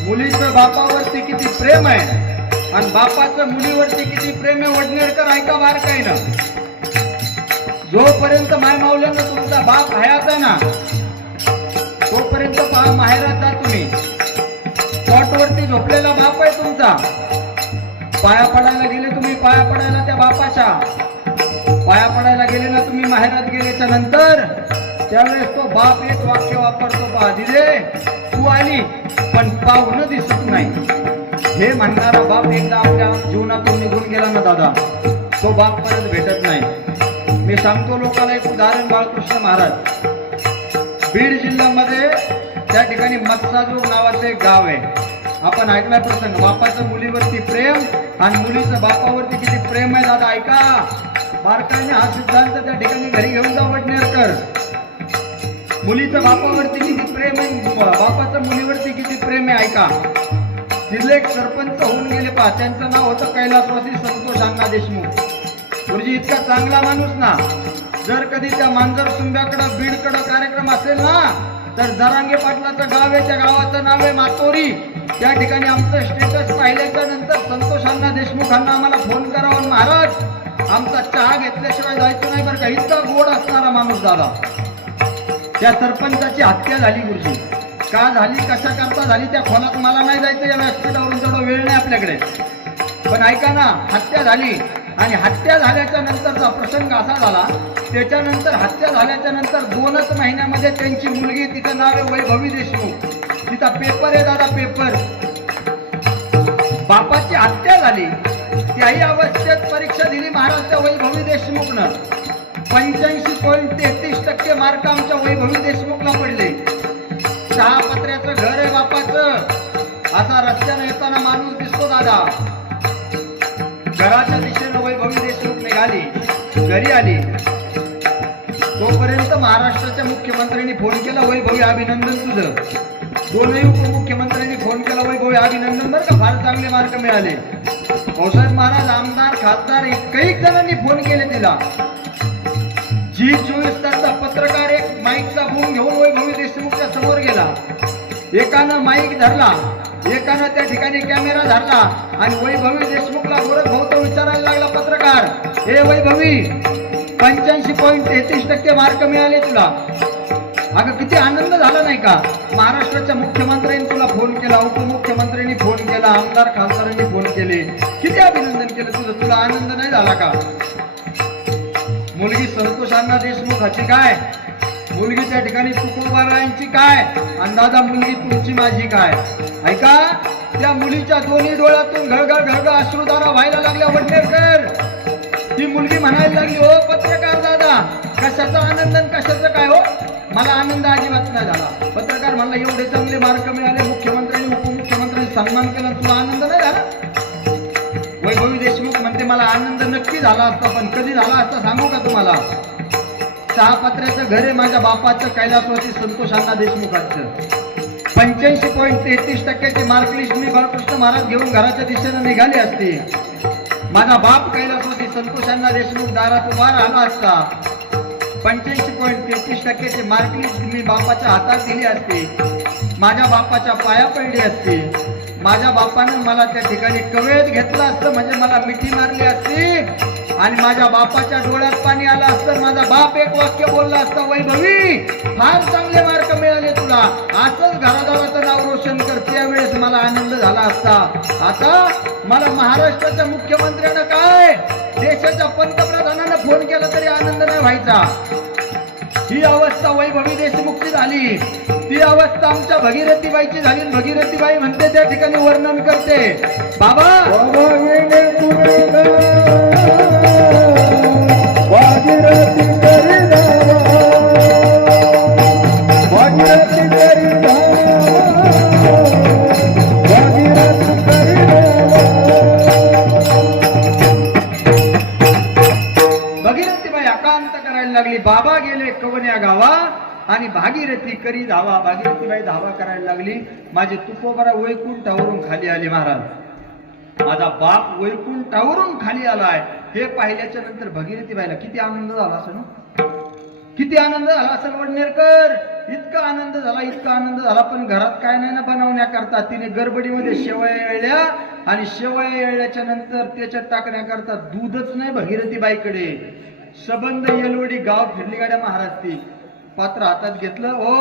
मुलीचं बापावरती किती प्रेम आहे आणि बापाचं मुलीवरती किती प्रेम आहे. वडनेरकर ऐका बारकाईनं, जोपर्यंत माय माऊल्यांना तुमचा बाप हयात आहे ना, तोपर्यंत माहेरात जा तुम्ही. कॉटवरती झोपलेला बाप आहे तुमचा. पाया पडायला गेले तुम्ही, पाया पडायला त्या बापाच्या पाया पडायला गेले ना तुम्ही माहेरात गेल्याच्या नंतर, त्यावेळेस तो बाप एक वाक्य वापरतो, पहा दिदे तू आली पण पाहुणं दिसत नाही. हे म्हणणारा बाप एकदा आपल्या जीवनातून निघून गेला ना दादा, तो बाप परत भेटत नाही. मी सांगतो लोकांना एक उदाहरण, बाळकृष्ण महाराज बीड जिल्ह्यामध्ये त्या ठिकाणी मत्साजोग नावाचं एक गाव आहे. आपण ऐकला प्रसंग, बापाचं मुलीवरती प्रेम आणि मुलीचं बापावरती किती प्रेम आहे. दादा ऐका बारकाईने, हा सिद्धांत त्या ठिकाणी घरी घेऊन जा वडनेरकर. मुलीचं बापावरती किती प्रेम आहे, बापाचं मुलीवरती किती प्रेम आहे. ऐका, तिथले एक सरपंच होऊन गेले पहा, त्यांचं नाव होतं कैलासवासी संतोष अण्णा देशमुख. गुरुजी इतका चांगला माणूस ना, जर कधी त्या मांजर सुंब्याकडं बीडकडं कार्यक्रम असेल ना, तर जरांगे पाटलाचं गाव आहे, त्या गावाचं नाव आहे मातोरी. त्या ठिकाणी आमचं स्टेटस पाहिल्याच्या नंतर संतोष अण्णा देशमुखांना आम्हाला फोन करावा, महाराज आमचा चहा घेतल्याशिवाय जायचं नाही बरं का. इतका गोड असणारा माणूस दादा. त्या सरपंचाची हत्या झाली गुरुजी. का झाली, कशा करता झाली, त्या खोलात मला नाही जायचं, या व्यासपीठावरून तेवढा वेळ नाही आपल्याकडे. पण ऐका ना, हत्या झाली आणि हत्या झाल्याच्या नंतरचा प्रसंग असा झाला, त्याच्यानंतर हत्या झाल्याच्या नंतर 2च महिन्यामध्ये त्यांची मुलगी, तिचं नाव आहे वैभवी देशमुख, तिचा पेपर आहे दादा, पेपर. बापाची हत्या झाली, त्याही अवस्थेत परीक्षा दिली महाराज त्या वैभवी देशमुखनं. 85.33% मार्क आमच्या वैभवी देशमुखला पडले. 6 पत्र्याचं घर आहे बापाचं. असा रस्त्यानं येताना माणूस दिसतो दादा. घराच्या दिशेनं वैभवी देशमुख निघाली, घरी आली. तोपर्यंत महाराष्ट्राच्या मुख्यमंत्र्यांनी फोन केला, वैभवी अभिनंदन तुझं. दोनही उपमुख्यमंत्र्यांनी फोन केला, वैभवी अभिनंदन, बरं का, फार चांगले मार्क मिळाले. भाऊसाहेब महाराज, आमदार, खासदार, कैक जणांनी फोन केले तिला. जी 24 तासचा पत्रकार एक माईकचा फोन घेऊन वैभवी देशमुखच्या समोर गेला. एकानं माईक धरला, एकानं त्या ठिकाणी कॅमेरा धरला आणि वैभवी देशमुखला गोरख भाऊ तो विचारायला लागला, पत्रकार, हे वैभवी 85.33% मार्क मिळाले तुला. अगं किती आनंद झाला नाही का? महाराष्ट्राच्या मुख्यमंत्र्यांनी तुला फोन केला, उपमुख्यमंत्र्यांनी फोन केला, आमदार खासदारांनी फोन केले, किती अभिनंदन केलं तुझं, तुला आनंद नाही झाला का? मुलगी संतोष अण्णा देशमुखाची काय, मुलगी त्या ठिकाणी तुकोबारायांची काय, आणि दादा मुलगी तुमची माझी काय. ऐका, त्या मुलीच्या दोन्ही डोळ्यातून घळघळ घळघळ अश्रुधारा व्हायला लागल्या. वडनेरकर, ती मुलगी म्हणायला लागली, हो पत्रकार दादा, कशाचा आनंद आणि कशाचं काय हो, मला आनंद अजिबात नाही झाला. पत्रकार म्हणला, एवढे चांगले मार्क मिळाले, मुख्यमंत्र्यांनी उपमुख्यमंत्र्यांनी सन्मान केला, तुला आनंद नाही झाला? वैभवी देशमुख म्हणते, मला आनंद नक्की झाला असता, पण कधी झाला असता सांगू का तुम्हाला? 6 पत्र्याचं घर आहे माझ्या बापाचं, कैलासवासी संतोष अण्णा देशमुखांचं. 85.33% मार्कलिस्ट मी बाळकृष्ण महाराज घेऊन घराच्या दिशेने निघाले असते. माझा बाप कैलासवासी संतोष अण्णा देशमुख दारात उभा राहिला असता. 85.33% मार्कलिस्ट मी बापाच्या हातात दिली असते, माझ्या बापाच्या पाया पडली असते. माझ्या बापानं मला त्या ठिकाणी कवेत घेतलं असतं, म्हणजे मला मिठी मारली असती आणि माझ्या बापाच्या डोळ्यात पाणी आलं असतं. माझा बाप एक वाक्य बोलला असता, वैभवी फार चांगले मार्क मिळाले तुला, असंच घरादाराचं नाव रोशन कर. त्यावेळेस मला आनंद झाला असता. आता मला महाराष्ट्राच्या मुख्यमंत्र्यानं काय, देशाच्या पंतप्रधानांना फोन केला तरी आनंद नाही व्हायचा. ही अवस्था वैभवी देशमुखची झाली. ती अवस्था आमच्या भगीरथीबाईची झाली. भगीरथीबाई म्हणते, त्या ठिकाणी वर्णन करते, बाबा भगीरथीबाई आकांत करायला लागली. बाबा गेले कवन्या गावा आणि भागीरथी करी धावा. भागीरथीबाई धावा करायला लागली. माझे तुकोबरा वैकुंठावरून खाली आले. महाराज, माझा बाप वैकुंठावरून खाली आलाय हे पाहिल्याच्या नंतर भगीरथीबाईला किती आनंद झाला असेल ना, किती आनंद झाला असेल वडनेरकर. इतका आनंद झाला, इतका आनंद झाला, पण घरात काय नाही ना बनवण्याकरता तिने गडबडीमध्ये शेवया येळल्या आणि शेवया येळल्याच्या नंतर त्याच्यात टाकण्याकरता दूधच नाही भगीरथीबाईकडे. सबंध येलवडी गाव फिरली गाड्या महाराज. ती पात्र हातात घेतलं, ओ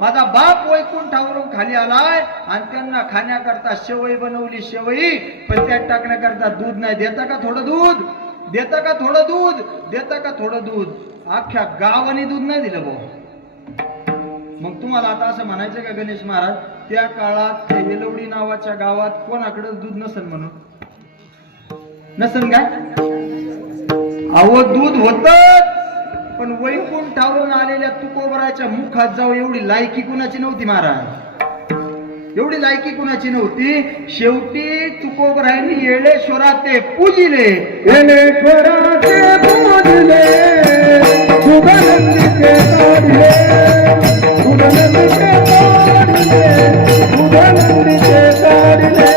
माझा बाप वैकुंठावरून खाली आलाय आणि त्यांना खाण्याकरता शेवई बनवली. शेवई, पण त्यात टाकण्याकरता दूध नाही. देता का थोडं दूध, देता का थोडं दूध, देता का थोडं दूध. अख्ख्या गावाने दूध नाही दिलं भाऊ. मग तुम्हाला आता असं म्हणायचं का गणेश महाराज, त्या काळात त्या येलवडी नावाच्या गावात कोणाकडे दूध नसन म्हणून, नसन काय? अहो दूध होतच, पण वैकुंठावरून आलेल्या तुकोबराच्या मुखात जाऊ एवढी लायकी कुणाची नव्हती महाराज, एवढी लायकी कुणाची नव्हती. शेवटी तुकोबरायांनी येळेश्वरा ते पूजिले, येळेश्वरा ते पूजिले, सुगंधीचे तोडले, सुगंधीचे तोडले, सुगंधीचे तोडले.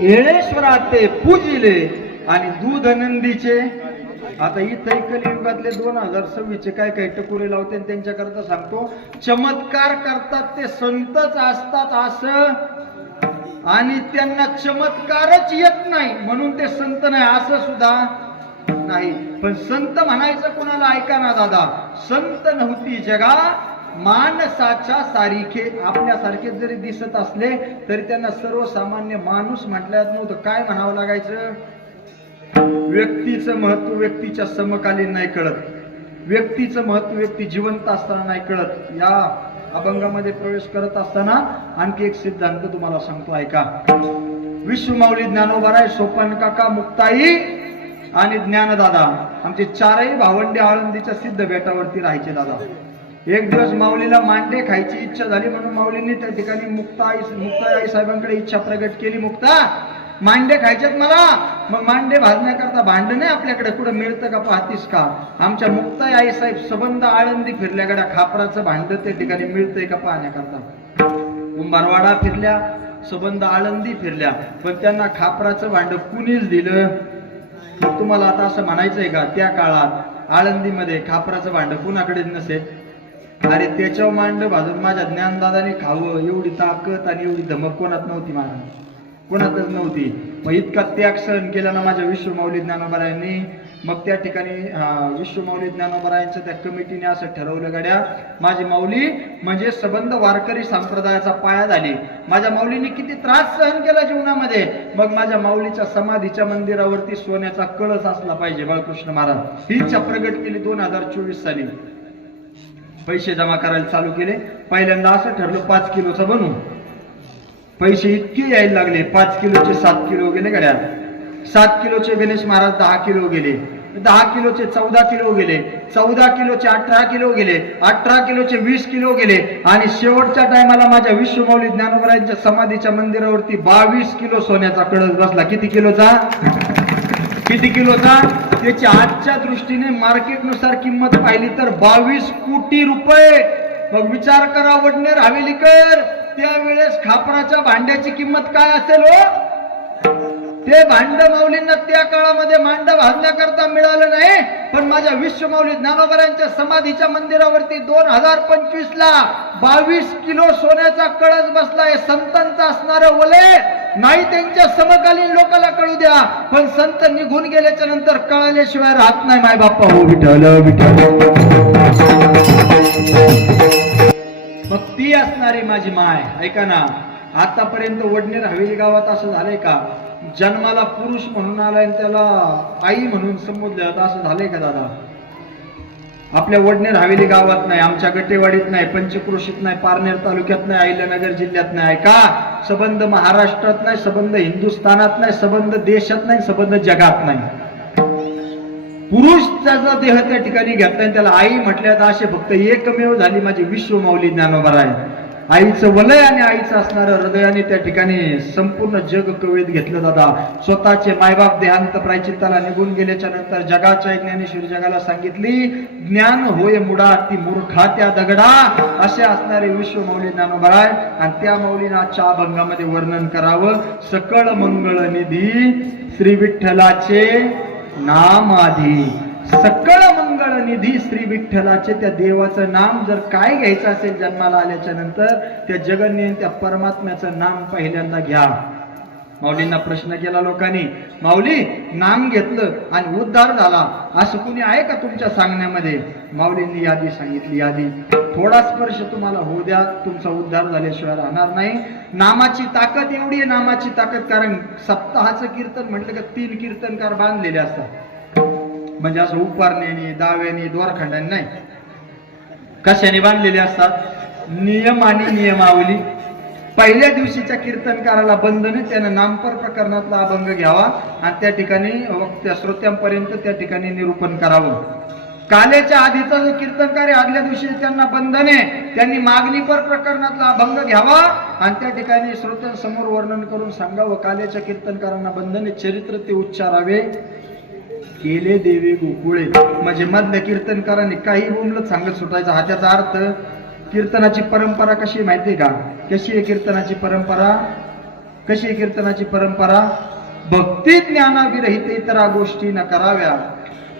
येळेश्वरा ते पूजिले आणि दूध नंदीचे. आता इथे कलियुगातले 2026 काय काय टकुरे लावते त्यांच्याकरता सांगतो, चमत्कार करतात ते संतच असतात असं, आणि त्यांना चमत्कारच येत नाही म्हणून ते संत नाही असं सुद्धा नाही. पण संत म्हणायचं कुणाला, ऐका ना दादा, संत नव्हती जगा माणसाच्या सारखे. आपल्यासारखे जरी दिसत असले तरी त्यांना सर्वसामान्य माणूस म्हटल्यात नव्हतं. काय म्हणावं लागायचं, व्यक्तीचं महत्व व्यक्तीच्या समकालीन नाही कळत, व्यक्तीचं महत्व व्यक्ती जिवंत असताना नाही कळत. या अभंगामध्ये प्रवेश करत असताना आणखी एक सिद्धांत तुम्हाला सांगतो, ऐका. विश्वमाऊली ज्ञानोबाराय, सोपान काका, मुक्ताई आणि ज्ञानदादा, आमचे 4ही भावंडे आळंदीच्या सिद्ध बेटावरती राहायचे दादा. एक दिवस माऊलीला मांडे खायची इच्छा झाली म्हणून माऊलींनी त्या ठिकाणी मुक्ता आई साहेबांकडे इच्छा प्रगट केली. मुक्ता, मांडे खायच्यात मला. मग मांडे भाजण्याकरता भांड नाही आपल्याकडे, कुठं मिळतं का पाहतीस का? आमच्या मुक्ता आई साहेब सबंध आळंदी फिरल्या गड्या, खापराचं भांड त्या ठिकाणी मिळतंय का पाहण्याकरता. कुंभारवाडा फिरल्या, सबंध आळंदी फिरल्या, पण त्यांना खापराचं भांड कुणीच दिलं. तुम्हाला आता असं म्हणायचंय का त्या काळात आळंदीमध्ये खापराचं भांड कुणाकडेच नसेल? अरे त्याच्यावर मांड भाजून माझ्या ज्ञानदादाने खावं एवढी ताकद आणि एवढी धमक कोणात नव्हती, मला कोणातच नव्हती. मग इतका त्याग सहन केला ना माझ्या विश्वमाऊली ज्ञानोबारायांनी. मग त्या ठिकाणी विश्वमाऊली ज्ञानोबारायांच्या त्या कमिटीने असं ठरवलं गड्या, माझी माऊली म्हणजे सबंध वारकरी संप्रदायाचा पाया झाली. माझ्या माऊलीने किती त्रास सहन केला जीवनामध्ये. मग माझ्या माऊलीच्या समाधीच्या मंदिरावरती सोन्याचा कळस असला पाहिजे. बाळकृष्ण महाराज ही इच्छा प्रगट केली 2024 साली. पैसे जमा करायला चालू केले. पहिल्यांदा असं ठरलं 5 किलोचा बनवू. पैसे इतके यायला लागले, 5 किलोचे 7 किलो गेले गड्या. 7 किलोचे गणेश महाराज 10 किलो गेले, 10 किलोचे 14 किलो गेले, 14 किलोचे 18 किलो गेले, 18 किलोचे 20 किलो गेले आणि शेवटच्या टायमाला माझ्या विश्वमाऊली ज्ञानोबारायांच्या समाधीच्या मंदिरावरती 22 किलो सोन्याचा कळस बसला. किती किलोचा? किती किलोचा? त्याची आजच्या दृष्टीने मार्केटनुसार किंमत पाहिली तर 22 कोटी रुपये. मग विचार करा वडनेर हवेलीकर, त्यावेळेस खापराच्या भांड्याची किंमत काय असेल हो? ते भांड माऊलींना त्या काळामध्ये मांड भाजण्याकरता मिळालं नाही, पण माझ्या विश्वमाऊली ज्ञानोबारायांच्या समाधीच्या मंदिरावरती 2025 ला 22 किलो सोन्याचा कळस बसलाय. संतांचा असणारं वले नाही त्यांच्या समकालीन लोकांना कळू द्या, पण संत निघून गेल्याच्या नंतर कळाल्याशिवाय राहत नाही. माय बाप्पा हो विठ्ठल विठ्ठल. मग ती असणारी माझी माय. ऐका ना, आतापर्यंत वडनेर हवेली गावात असं झालंय का जन्माला पुरुष म्हणून आलाय आणि त्याला आई म्हणून संबोधलं जातं? असं झालंय का दादा? आपल्या वडनेर हवेली गावात नाही, आमच्या गटेवाडीत नाही, पंचक्रोशीत नाही, पारनेर तालुक्यात नाही, अहिल्यानगर जिल्ह्यात नाही. का संबंध महाराष्ट्रात नाही, संबंध हिंदुस्थानात नाही, संबंध देशात नाही, संबंध जगात नाही. पुरुष त्याचा देह त्या ठिकाणी घेतलाय, त्याला आई म्हटल्यात. असे फक्त एकमेव झाली माझी विश्वमाऊली ज्ञानोबाराय. आईचं वलय आणि आईचं असणारं हृदयाने त्या ठिकाणी संपूर्ण जग कवेत घेतलं दादा. स्वतःचे मायबाप देहांत प्रायचित्ताला निघून गेल्याच्या नंतर जगाच्या ज्ञानेश्वर जगाला सांगितली, ज्ञान होय मुडा ती मूर्खा त्या दगडा. असे असणारे विश्वमाऊली ज्ञानोबाराय. आणि त्या माऊलीनं आजच्या अभंगामध्ये वर्णन करावं. सकळ मंगळ निधी श्री विठ्ठलाचे नाम आधी. सकळ मंगळ निधी श्री विठ्ठलाचे, त्या देवाचं नाम जर काय घ्यायचं असेल जन्माला आल्याच्या नंतर, त्या जगन्य त्या परमात्म्याचं नाम पहिल्यांदा घ्या. माऊलींना प्रश्न केला लोकांनी, माऊली नाम घेतलं आणि उद्धार झाला असं कुणी आहे का तुमच्या सांगण्यामध्ये? माऊलींनी यादी सांगितली. यादी थोडा स्पर्श तुम्हाला होऊ द्या, तुमचा उद्धार झाल्याशिवाय राहणार नाही. नामाची ताकद एवढी आहे, नामाची ताकद. कारण सप्ताहाचं कीर्तन म्हटलं का 3 कीर्तनकार बांधलेले असतात. म्हणजे असं उपारण्याने, दाव्याने, द्वारखंडाने नाही, कशाने बांधलेले असतात? नियम आणि नियमावली. पहिल्या दिवशीच्या कीर्तनकाराला बंधन, त्यानं नामपर प्रकरणातला अभंग घ्यावा आणि त्या ठिकाणी वक्त्या श्रोत्यांपर्यंत त्या ठिकाणी निरूपण करावं. कालेच्या आधीचा जो कीर्तनकार आहे, आदल्या दिवशी त्यांना बंधन आहे, त्यांनी मागणीपर प्रकरणातला अभंग घ्यावा आणि त्या ठिकाणी श्रोत्यांसमोर वर्णन करून सांगावं. कालेच्या कीर्तनकारांना बंधन आहे, चरित्र ते उच्चारावे. केले देवे गोकुळे, म्हणजे मधल्या कीर्तनकारांनी काही बोंबलत सांगत सुटायचा. हा त्याचा अर्थ. कीर्तनाची परंपरा कशी माहितीये का? कशी आहे कीर्तनाची परंपरा? कशी आहे कीर्तनाची परंपरा? भक्ती ज्ञानाविरहित इतरा गोष्टी न कराव्या,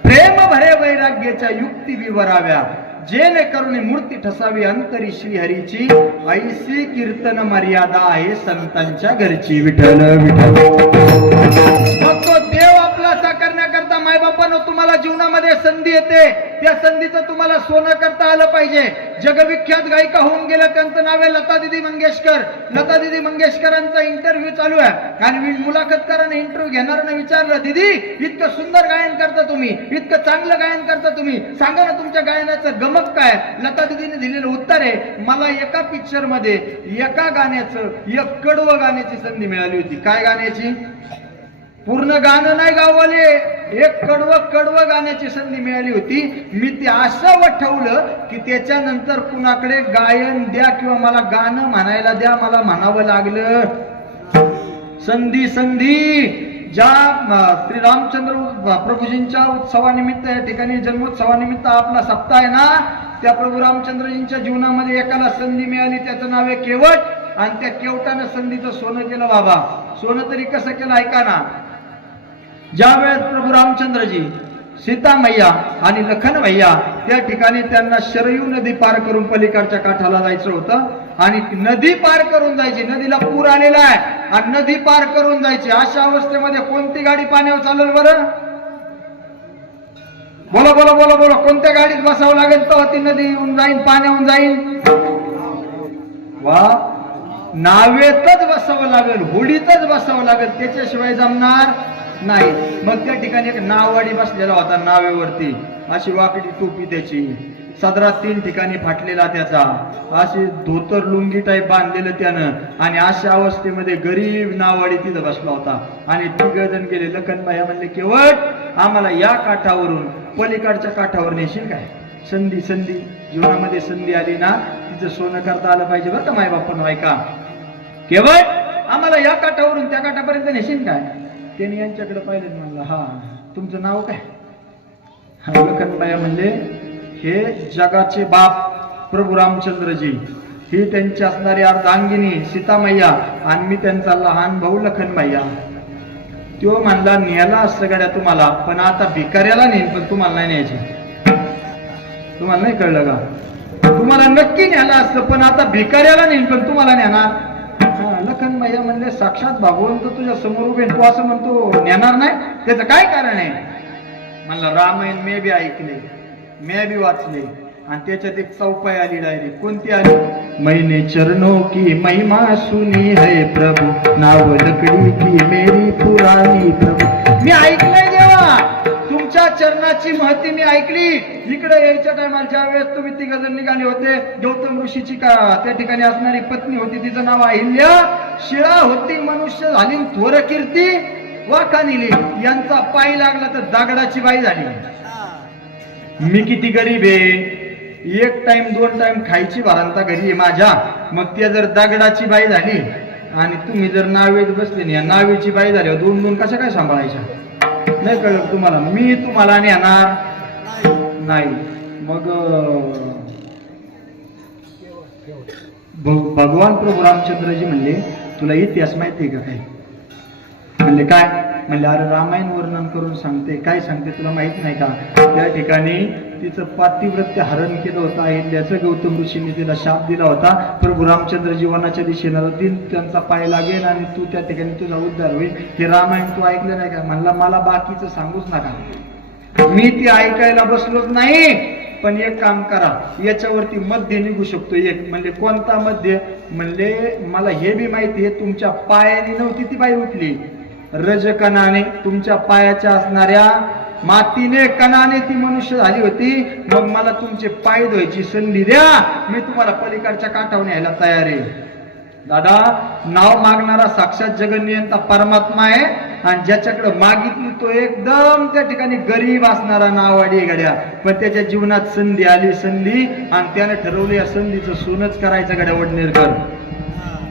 प्रेम भरे वैराग्याच्या युक्ती विवराव्या, जेणे करून मूर्ती ठसावी अंतरी श्रीहरीची, ऐसी कीर्तन मर्यादा आहे संतांच्या घरची. विठ्ठल विठ्ठल. मग तो देव आपलासा करण्याकरता मायबापानं तुम्हाला जीवनामध्ये संधी येते, त्या संधीचं तुम्हाला सोनं करता आलं पाहिजे. जगविख्यात गायिका होऊन गेल्या, त्यांचं नाव आहे लता दिदी मंगेशकर. लता दिदी मंगेशकरांचा इंटरव्ह्यू चालू आहे आणि मुलाखतकाराने इंटरव्ह्यू घेणाऱ्याने विचारलं, दिदी इतकं सुंदर गायन करता तुम्ही, इतकं चांगलं गायन करता तुम्ही, सांगा ना तुमच्या गायनाचं गमक काय? लता दिदीने दिलेलं उत्तर आहे, मला एका पिक्चर मध्ये एका गाण्याचं 1 कडवं गाण्याची संधी मिळाली होती. काय गाण्याची? पूर्ण गाणं नाही गावले, एक कडवं गाण्याची संधी मिळाली होती. मी ते असं वठवलं की त्याच्यानंतर कुणाकडे गायन द्या किंवा मला गाणं म्हणायला द्या, मला म्हणावं लागलं. संधी ज्या श्री रामचंद्र प्रभूजींच्या उत्सवानिमित्त या ठिकाणी जन्मोत्सवानिमित्त आपला सप्ताह आहे ना, त्या प्रभू रामचंद्रजींच्या जीवनामध्ये एकाला संधी मिळाली, त्याचं नाव आहे केवट. आणि त्या केवटानं संधीचं सोनं केलं. बाबा सोनं तरी कसं केलं ऐका ना. ज्या वेळेस प्रभू रामचंद्रजी, सीता मैया आणि लखन भैया त्या ठिकाणी त्यांना शरयू नदी पार करून पलीकडच्या काठाला जायचं होतं आणि नदी पार करून जायची, नदीला पूर आलेला आहे आणि नदी पार करून जायची. अशा अवस्थेमध्ये कोणती गाडी पाण्यावर चालेल बरं? बोला बोला बोला बोला, कोणत्या गाडीत बसावं लागेल तेव्हा ती नदी येऊन जाईन, पाण्याहून जाईन? वा, नावेतच बसावं लागेल, होडीतच बसावं लागेल, त्याच्याशिवाय जमणार नाही. मग त्या ठिकाणी एक नाववाडी बसलेला होता नावेवरती, अशी वाकडी टोपी त्याची, सदरा 3 ठिकाणी फाटलेला त्याचा, अशी धोतर लुंगी टाईप बांधलेलं त्यानं. आणि अशा अवस्थेमध्ये गरीब नाववाडी तिथं बसला होता. आणि 3 जण गेले. लखनबाया म्हणले, केवट आम्हाला या काठावरून पलीकडच्या काठावर नेशील काय? संधी जीवनामध्ये संधी आली ना, तिचं सोनं करता आलं पाहिजे बरं का माय बापांना. ऐका, केवट आम्हाला या काठावरून त्या काठापर्यंत नेशील काय? त्यांनी यांच्याकडे पाहिलं, म्हणलं हा तुमचं नाव काय? लखनबाया म्हणले, हे जगाचे बाप प्रभू रामचंद्रजी, ही त्यांची असणारी अर्धांगिनी सीतामैया आणि मी त्यांचा लहान भाऊ लखनबाया. तो म्हणला, नेला सगळ्या तुम्हाला, पण आता भिकाऱ्याला नेईन, पण तुम्हाला नाही न्यायची. तुम्हाला नाही कळलं का? तुम्हाला नक्की न्यायला असतं, पण आता भिकाऱ्याला नेईन, पण तुम्हाला नेणार. लखनबाया म्हणले, साक्षात भगवंत तुझ्या समोर उभे, तू असं म्हणतो नेणार नाही, त्याचं काय कारण आहे? म्हणलं, रामायण मी बी ऐकले, मी बी वाचले, आणि त्याच्यात एक चौपाई आली डायरेक्ट. कोणती आली? मैंने चरणों की महिमा सुनी है प्रभू, नाव लकड़ी की मेरी पुरानी प्रभू. मी ऐकलंय देवा, तुमच्या चरणाची महती मी ऐकली. इकडे यायच्या टायमाला ज्या वेळेस तुम्ही 3 जण निघाले होते, गौतम ऋषीची का त्या ठिकाणी असणारी पत्नी होती, तिचं नाव अहिल्या. शिळा होती, मनुष्य झाली, थोर कीर्ती वाखानिली. यांचा पाय लागला तर दगडाची बाई झाली. मी किती गरीब आहे, 1 टाइम 2 टाइम खायची भरांता घरी आहे माझ्या. मग त्या जर दगडाची बाई झाली आणि तुम्ही जर नावेत बसले नाही, नावेची बाई झाली, 2 कशा काय सांभाळायच्या? नाही कळलं तुम्हाला? मी तुम्हाला नेणार नाही. मग भगवान प्रभू रामचंद्रजी म्हणले, तुला इतिहास माहिती आहे का काही? म्हणले, काय? म्हणले, अरे रामायण वर्णन करून सांगते. काय सांगते तुला माहित नाही का? त्या ठिकाणी तिचं पातिव्रत्य हरण केलं होतं अहिल्याचं. गौतम ऋषींनी तिला शाप दिला होता, प्रभू रामचंद्र जीवनाच्या दिशेनं जातील, त्यांचा पाय लागेल आणि तू त्या ठिकाणी तुझा उद्धार होईल. हे रामायण तू ऐकलं नाही का? म्हणला, मला बाकीचं सांगूच नका, मी ती ऐकायला बसलोच नाही. पण एक काम करा, याच्यावरती मध्य निघू शकतो एक. म्हणले, कोणता मध्य? म्हणले, मला हे बी माहिती आहे, तुमच्या पायाने नव्हती ती बाई उठली, रजकणाने, तुमच्या पायाच्या असणाऱ्या मातीने कणाने ती मनुष्य झाली होती. मग मला तुमचे पाय धुवायची संधी द्या, मी तुम्हाला पलीकडच्या काठावर न्यायला तयार आहे. दादा, नाव मागणारा साक्षात जगन्नियंता परमात्मा आहे, आणि ज्याच्याकडे मागितली तो एकदम त्या ठिकाणी गरीब असणारा नाववाडी गड्या. पण त्याच्या जीवनात संधी आली, संधी, आणि त्याने ठरवलं या संधीचं सोनच करायचं गड्या वडनेरकर.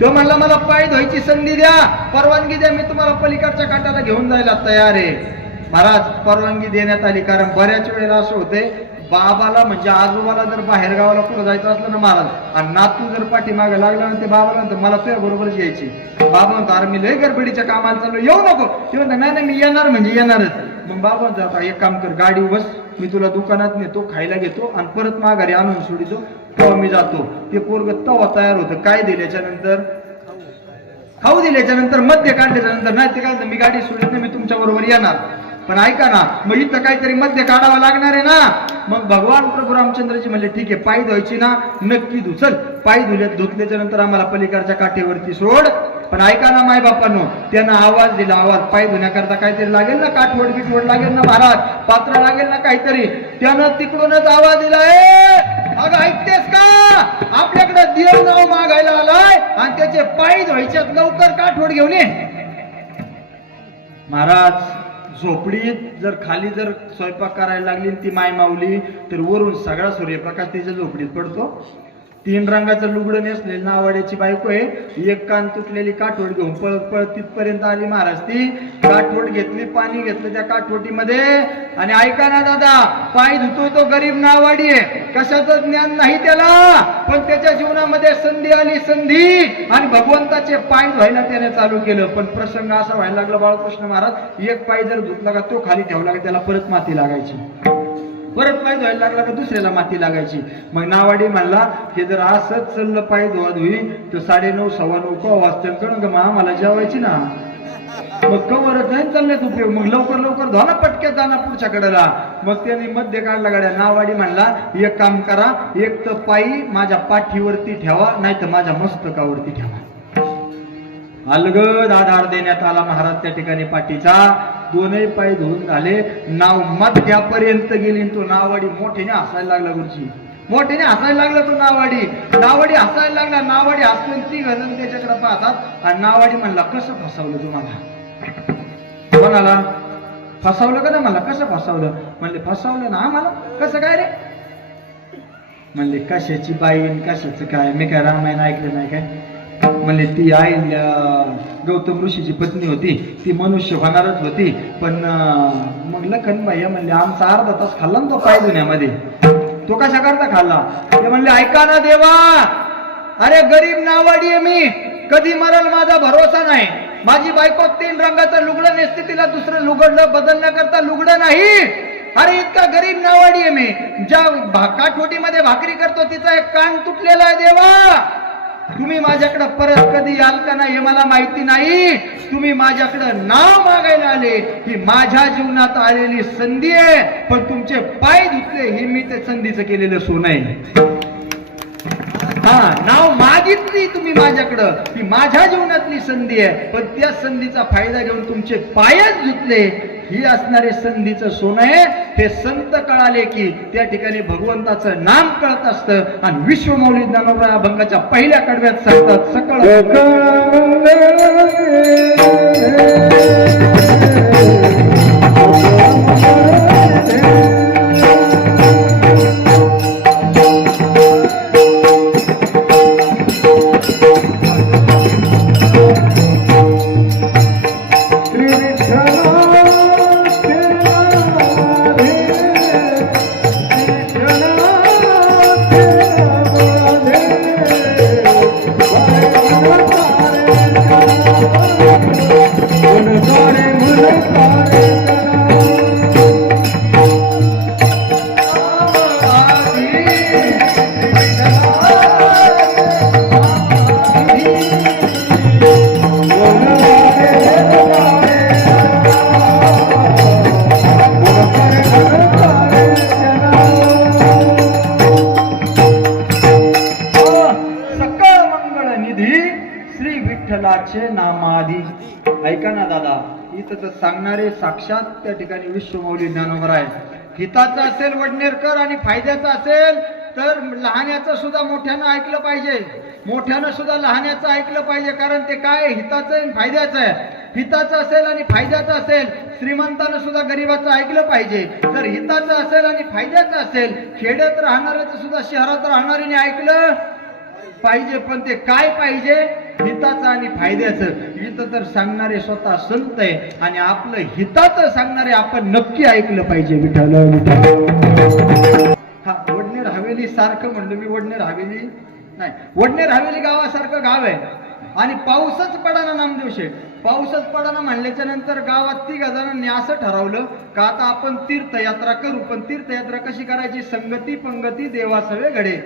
तो म्हणला, मला पाय धुवायची संधी द्या, परवानगी द्या, मी तुम्हाला पलीकडच्या काठाला घेऊन जायला तयार आहे. महाराज, परवानगी देण्यात आली. कारण बऱ्याच वेळेला असं होते, बाबाला म्हणजे आजोबाला जर बाहेर गावाला कुठं जायचं असलं ना महाराज, आणि नातू जर पाठीमागे लागला ना, ते बाबाला म्हणतो मला तुझ्या बरोबरच यायची. बाबा म्हणतो, अरे मी लय गडबडीच्या कामाला चाललो, येऊ नको. ते म्हणतो, नाही नाही मी येणार म्हणजे येणारच. मग बाबा म्हणतो, आता एक काम कर, गाडी बस, मी तुला दुकानात नेतो, खायला घेतो, आणि परत माघारी आणून सोडितो, तेव्हा मी जातो. ते पोरग तेव्हा तयार होतं. काय दिल्याच्या नंतर? खाऊ दिल्याच्या नंतर, मध्य काढल्याच्या नंतर. नाही ते काय, मी गाडी सोडित नाही, मी तुमच्या बरोबर येणार. पण ऐका ना, मग इथं काहीतरी मध्य काढावं लागणार आहे ना. मग भगवान प्रभू रामचंद्रजी म्हणले, ठीक आहे, पाय धुवायची ना, नक्की धु, चल. पाय धुतल्याच्या नंतर आम्हाला पलीकडच्या काठेवरती सोड. पण ऐका ना माय बापांनो, त्यानं आवाज दिला. आवाज, पाय धुण्याकरता काहीतरी लागेल ना, काठवड बिठवड लागेल ना महाराज, पात्र लागेल ना काहीतरी. त्यानं तिकडूनच आवाज दिला, अगं ऐकतेस का? आपल्याकडे देव नाव मागायला आलाय आणि त्याचे पाय धुवायच्यात, लवकर काठवड घेऊन ये. महाराज, झोपडीत जर खाली जर स्वयंपाक करायला लागली ती माय माऊली तर वरून सगळा सूर्यप्रकाश तिच्या झोपडीत पडतो. 3 रंगाचं लुगडं नेसलेली नावाड्याची बायको आहे. एक कान तुटलेली काठवट घेऊन पळत पळत तिथपर्यंत आली महाराज. ती काठवट घेतली, पाणी घेतलं त्या काठवटीमध्ये आणि ऐका ना दादा, पाय धुतोय तो गरीब नावाडी आहे, कशाचं ज्ञान नाही त्याला, पण त्याच्या जीवनामध्ये संधी आली, संधी, आणि भगवंताचे पाय धुवायला त्याने चालू केलं. पण प्रसंग असा व्हायला लागला बाळकृष्ण महाराज, एक पाय जर धुतला का तो खाली ठेवला का त्याला परत माती लागायची, परत पाय धुवायला लागला का दुसऱ्याला माती लागायची. मग नावाडी म्हणला हे जर असंच चाललं पाय धुवा धुई तर 9:30 9:15 का वाजता कळण ग मला जेवायची ना. मग कवरच नाही चालण्यात उपयोग, मग लवकर लवकर धुवा ना, पटक्यात जाणार पुढच्या कडेला. मग त्यांनी मध्ये काढला गाड्या. नावाडी म्हणला एक काम करा, एक तर पायी माझ्या पाठीवरती ठेवा, नाही तर माझ्या मस्तकावरती ठेवा. अलगद आधार देण्यात आला महाराज त्या ठिकाणी पाठीचा. दोनही पाय धुवून झाले, नाव मध्यापर्यंत गेली. तो नावाडी मोठ्याने हसायला लागला. गुरुजी मोठ्याने हसायला लागला तो नावाडी हसायला लागला. नावाडी हसून ती घालून त्याच्याकडे पाहतात आणि नावाडी म्हणला कसं फसवलं तुम्हाला, कोणाला फसवलं का ना, मला कसं फसवलं. म्हणले फसवलं ना आम्हाला, कसं काय रे. म्हणले कशाची बाई कशाचं काय, मी काय रामायण ऐकलं नाही काय. म्हणले ती आई गौतम ऋषीची पत्नी होती, ती मनुष्य होणारच होती, पण मग लखन भैया म्हणले आमचा अर्धा तास खाल्ला ना तो पाय धुण्यामध्ये. तो कशा करता खाल्ला. ते म्हणले ऐका ना देवा, अरे गरीब नावाडी आहे मी, कधी मरल माझा भरोसा नाही. माझी बायको 3 रंगाचं लुगडं नेसते, तिला दुसरं लुगडं बदलण्याकरता लुगडं नाही. अरे इतका गरीब नावाडी आहे मी, ज्या काठवटीमध्ये भाकरी करतो तिचा एक कान तुटलेला आहे. देवा तुम्ही माझ्याकडे परत कधी याल का नाही हे मला माहिती नाही. तुम्ही माझ्याकडे नाव मागायला आले, ही माझ्या जीवनात आलेली संधी आहे, पण तुमचे पाय धुतले हे मी ते संधीचं केलेलं सोनं आहे. हा नाव मागितली तुम्ही माझ्याकडं, ही माझ्या जीवनातली संधी आहे, पण त्या संधीचा फायदा घेऊन तुमचे पायच धुतले, ही असणारे संधीचं सोनं आहे. हे संत कळाले की त्या ठिकाणी भगवंताचं नाम कळत असतं. आणि विश्वमौली ज्ञानोबा अभंगाच्या पहिल्या कडव्यात सांगतात सकळ नामाधी. ऐका ना दादा, इथं तर सांगणारे साक्षात त्या ठिकाणी विश्वमौली ज्ञानोबर आहे. हिताचं असेल वडनेरकर आणि फायद्याचं असेल तर लहान्याचं सुद्धा मोठ्यानं ऐकलं पाहिजे, मोठ्यानं सुद्धा लहान्याचं ऐकलं पाहिजे. कारण ते काय हिताचं आणि फायद्याचं आहे. हिताचं असेल आणि फायद्याचं असेल, श्रीमंतानं सुद्धा गरीबाचं ऐकलं पाहिजे. जर हिताचं असेल आणि फायद्याचं असेल, खेड्यात राहणाऱ्याचं सुद्धा शहरात राहणाऱ्याने ऐकलं पाहिजे. पण ते काय पाहिजे, हिताचं आणि फायद्याचं. इथं तर सांगणारे स्वतः संत आहे आणि आपलं हिताचं सांगणारे आपण नक्की ऐकलं पाहिजे. विठ्ठल हा वडनेर हवेली सारखं म्हणलं मी, वडनेर हवेली नाही, वडनेर हवेली गावासारखं गाव आहे आणि पाऊसच पडाना. नामदेव शेठ पाऊसच पडाना म्हणल्याच्या नंतर गावात 3 जणांनी असं ठरवलं का आता आपण तीर्थयात्रा करू. पण तीर्थयात्रा कशी करायची, संगती पंगती देवासवे घडे.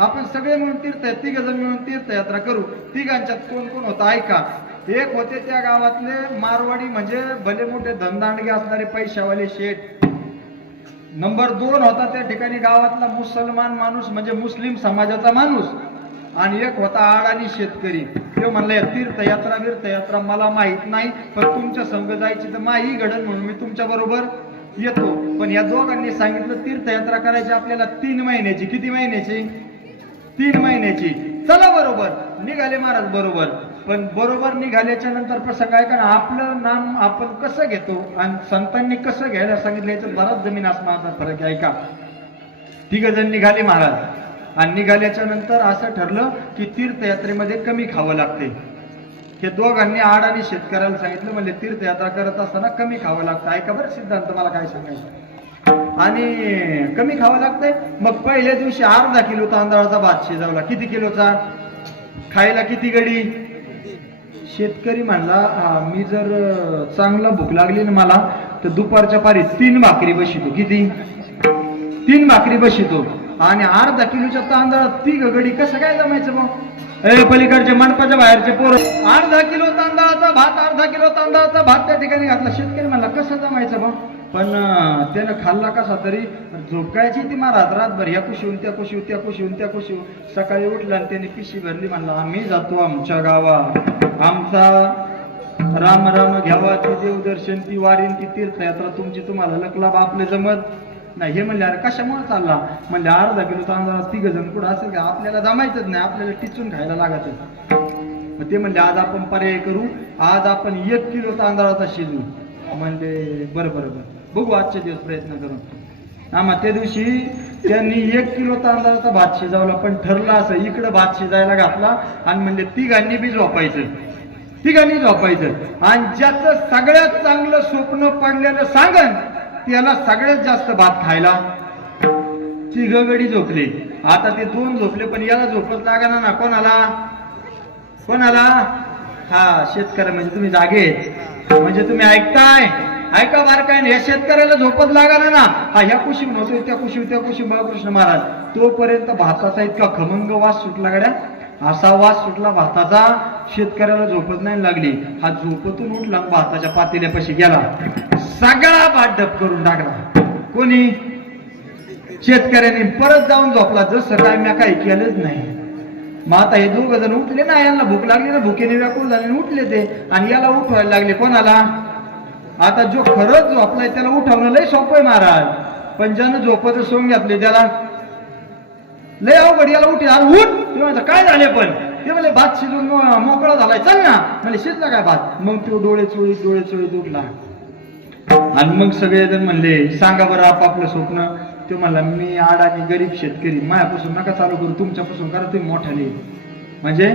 आपण सगळे मिळून 3 जण मिळून तीर्थयात्रा करू. 3घांच्यात कोण कोण होता ऐका. एक होते त्या गावातले मारवाडी, म्हणजे भले मोठे धनदांडगे असणारे पैशावाले शेठ. नंबर 2 होता त्या ठिकाणी गावातला मुसलमान माणूस, म्हणजे मुस्लिम समाजाचा माणूस. आणि एक होता आडाणी शेतकरी. तो म्हणला तीर्थयात्रा मला माहित नाही, पण तुमच्या संग जायची तर माही घडण म्हणून मी तुमच्या बरोबर येतो. पण या दोघांनी सांगितलं तीर्थयात्रा करायची आपल्याला 3 महिन्याची. किती महिन्याची? 3 महिन्याची. चला बरोबर. निघाले महाराज बरोबर. पण बरोबर निघाल्याच्या नंतर प्रसंग आहे, कारण आपलं नाम आपण कसं घेतो आणि संतांनी कसं घ्यायला सांगितलं याचं बराच जमीन आसमानाचा फरक आहे. का 3 जण निघाले महाराज आणि निघाल्याच्या नंतर असं ठरलं की तीर्थयात्रेमध्ये कमी खावं लागते. हे दोघांनी आड आणि शेतकऱ्याला सांगितलं, म्हणजे तीर्थयात्रा करत असताना कमी खावं लागतं. ऐका बरं सिद्धांत मला काय सांगायचं, आणि कमी खावं लागतंय. मग पहिल्या दिवशी अर्धा किलो तांदळाचा भात शिजवला. किती किलोचा? खायला किती गडी? शेतकरी म्हणला मी जर चांगला भूक लागली ना मला तर दुपारच्या पारी 3 भाकरी बशितो. किती? 3 भाकरी बशितो. आणि अर्धा किलोच्या तांदळात 3 गडी कसं काय जमायचं मग? पलीकडचे मंडपाच्या बाहेरचे पोर अर्धा किलो तांदळाचा भात त्या ठिकाणी घातला. शेतकरी म्हणला कसं जमायचं मग? पण त्यानं खाल्ला कसा तरी. झोपकायची ती महाराज रातभर ह्या कुशीहून त्या कुशीहून सकाळी उठला आणि त्याने पिशी भरली. म्हणला आम्ही जातो आमच्या गावात, आमचा राम राम घ्यावा, ती देवदर्शन, ती वारीन, ती तीर्थयात्रा तुमची तुम्हाला लकलाभ, आपले जमत नाही. हे म्हणले अरे कशामुळे चालला? म्हणले अर्धा किलो तांदळात 3 जण कुठं असेल का? आपल्याला जमायचंच नाही, आपल्याला टिचून खायला लागत. मग ते म्हणले आज आपण पर्याय करू, आज आपण 1 किलो तांदळाचा शिजू. म्हणले बरं बघू आजचे दिवस प्रयत्न करू. त्या दिवशी त्यांनी 1 किलो तांदळाचा भात शिजवला. पण ठरलं असं, इकडं भात शिजायला घातला आणि म्हणले तिघांनी बी झोपायचं. आणि ज्याचं सगळ्यात चांगलं स्वप्न पडलेलं सांगन त्याला सगळ्यात जास्त भात खायला. 3 गडी झोपले. आता ते 2 झोपले, पण याला झोपच लागणार ना. कोणाला? हा शेतकरी. म्हणजे तुम्ही जागे, म्हणजे तुम्ही ऐकताय, ऐका बारकाय. या शेतकऱ्याला झोपच लागणार ना. ह्या कुशी होतोय, त्या कुशी बाळकृष्ण महाराज. तोपर्यंत भाताचा इतका खमंग वास सुटला गड्या, असा वास सुटला भाताचा, शेतकऱ्याला झोपच नाही लागली. हा झोपतून उठला, भाताच्या पातेल्यापाशी गेला, सगळा भात डब करून टाकला. कोणी? शेतकऱ्याने. परत जाऊन झोपला जसं काय मी काही केलंच नाही. मग आता हे 2 जण उठले ना, यांना भूक लागली ना, भुकेने व्याकुळ झाले, उठले ते, आणि याला उठवायला लागले. कोणाला? आता जो खरंच झोपलाय त्याला उठवणं लय सोपं आहे महाराज, पण ज्यानं झोपत सोंग घातले त्याला लय अवघड. याला उठ, उठ. तुम्ही काय झाले? पण ते म्हणले भात शिजून मोकळा झालाय, चल ना. म्हणजे शिजला काय भात? मग तो डोळे चोळीत उठला. आणि मग सगळेजण म्हणले सांगा बरं आपापलं स्वप्न. तो म्हणला मी आड आणि गरीब शेतकरी, मायापासून नका चालू करू, तुमच्यापासून करा, तुम्ही मोठाले, म्हणजे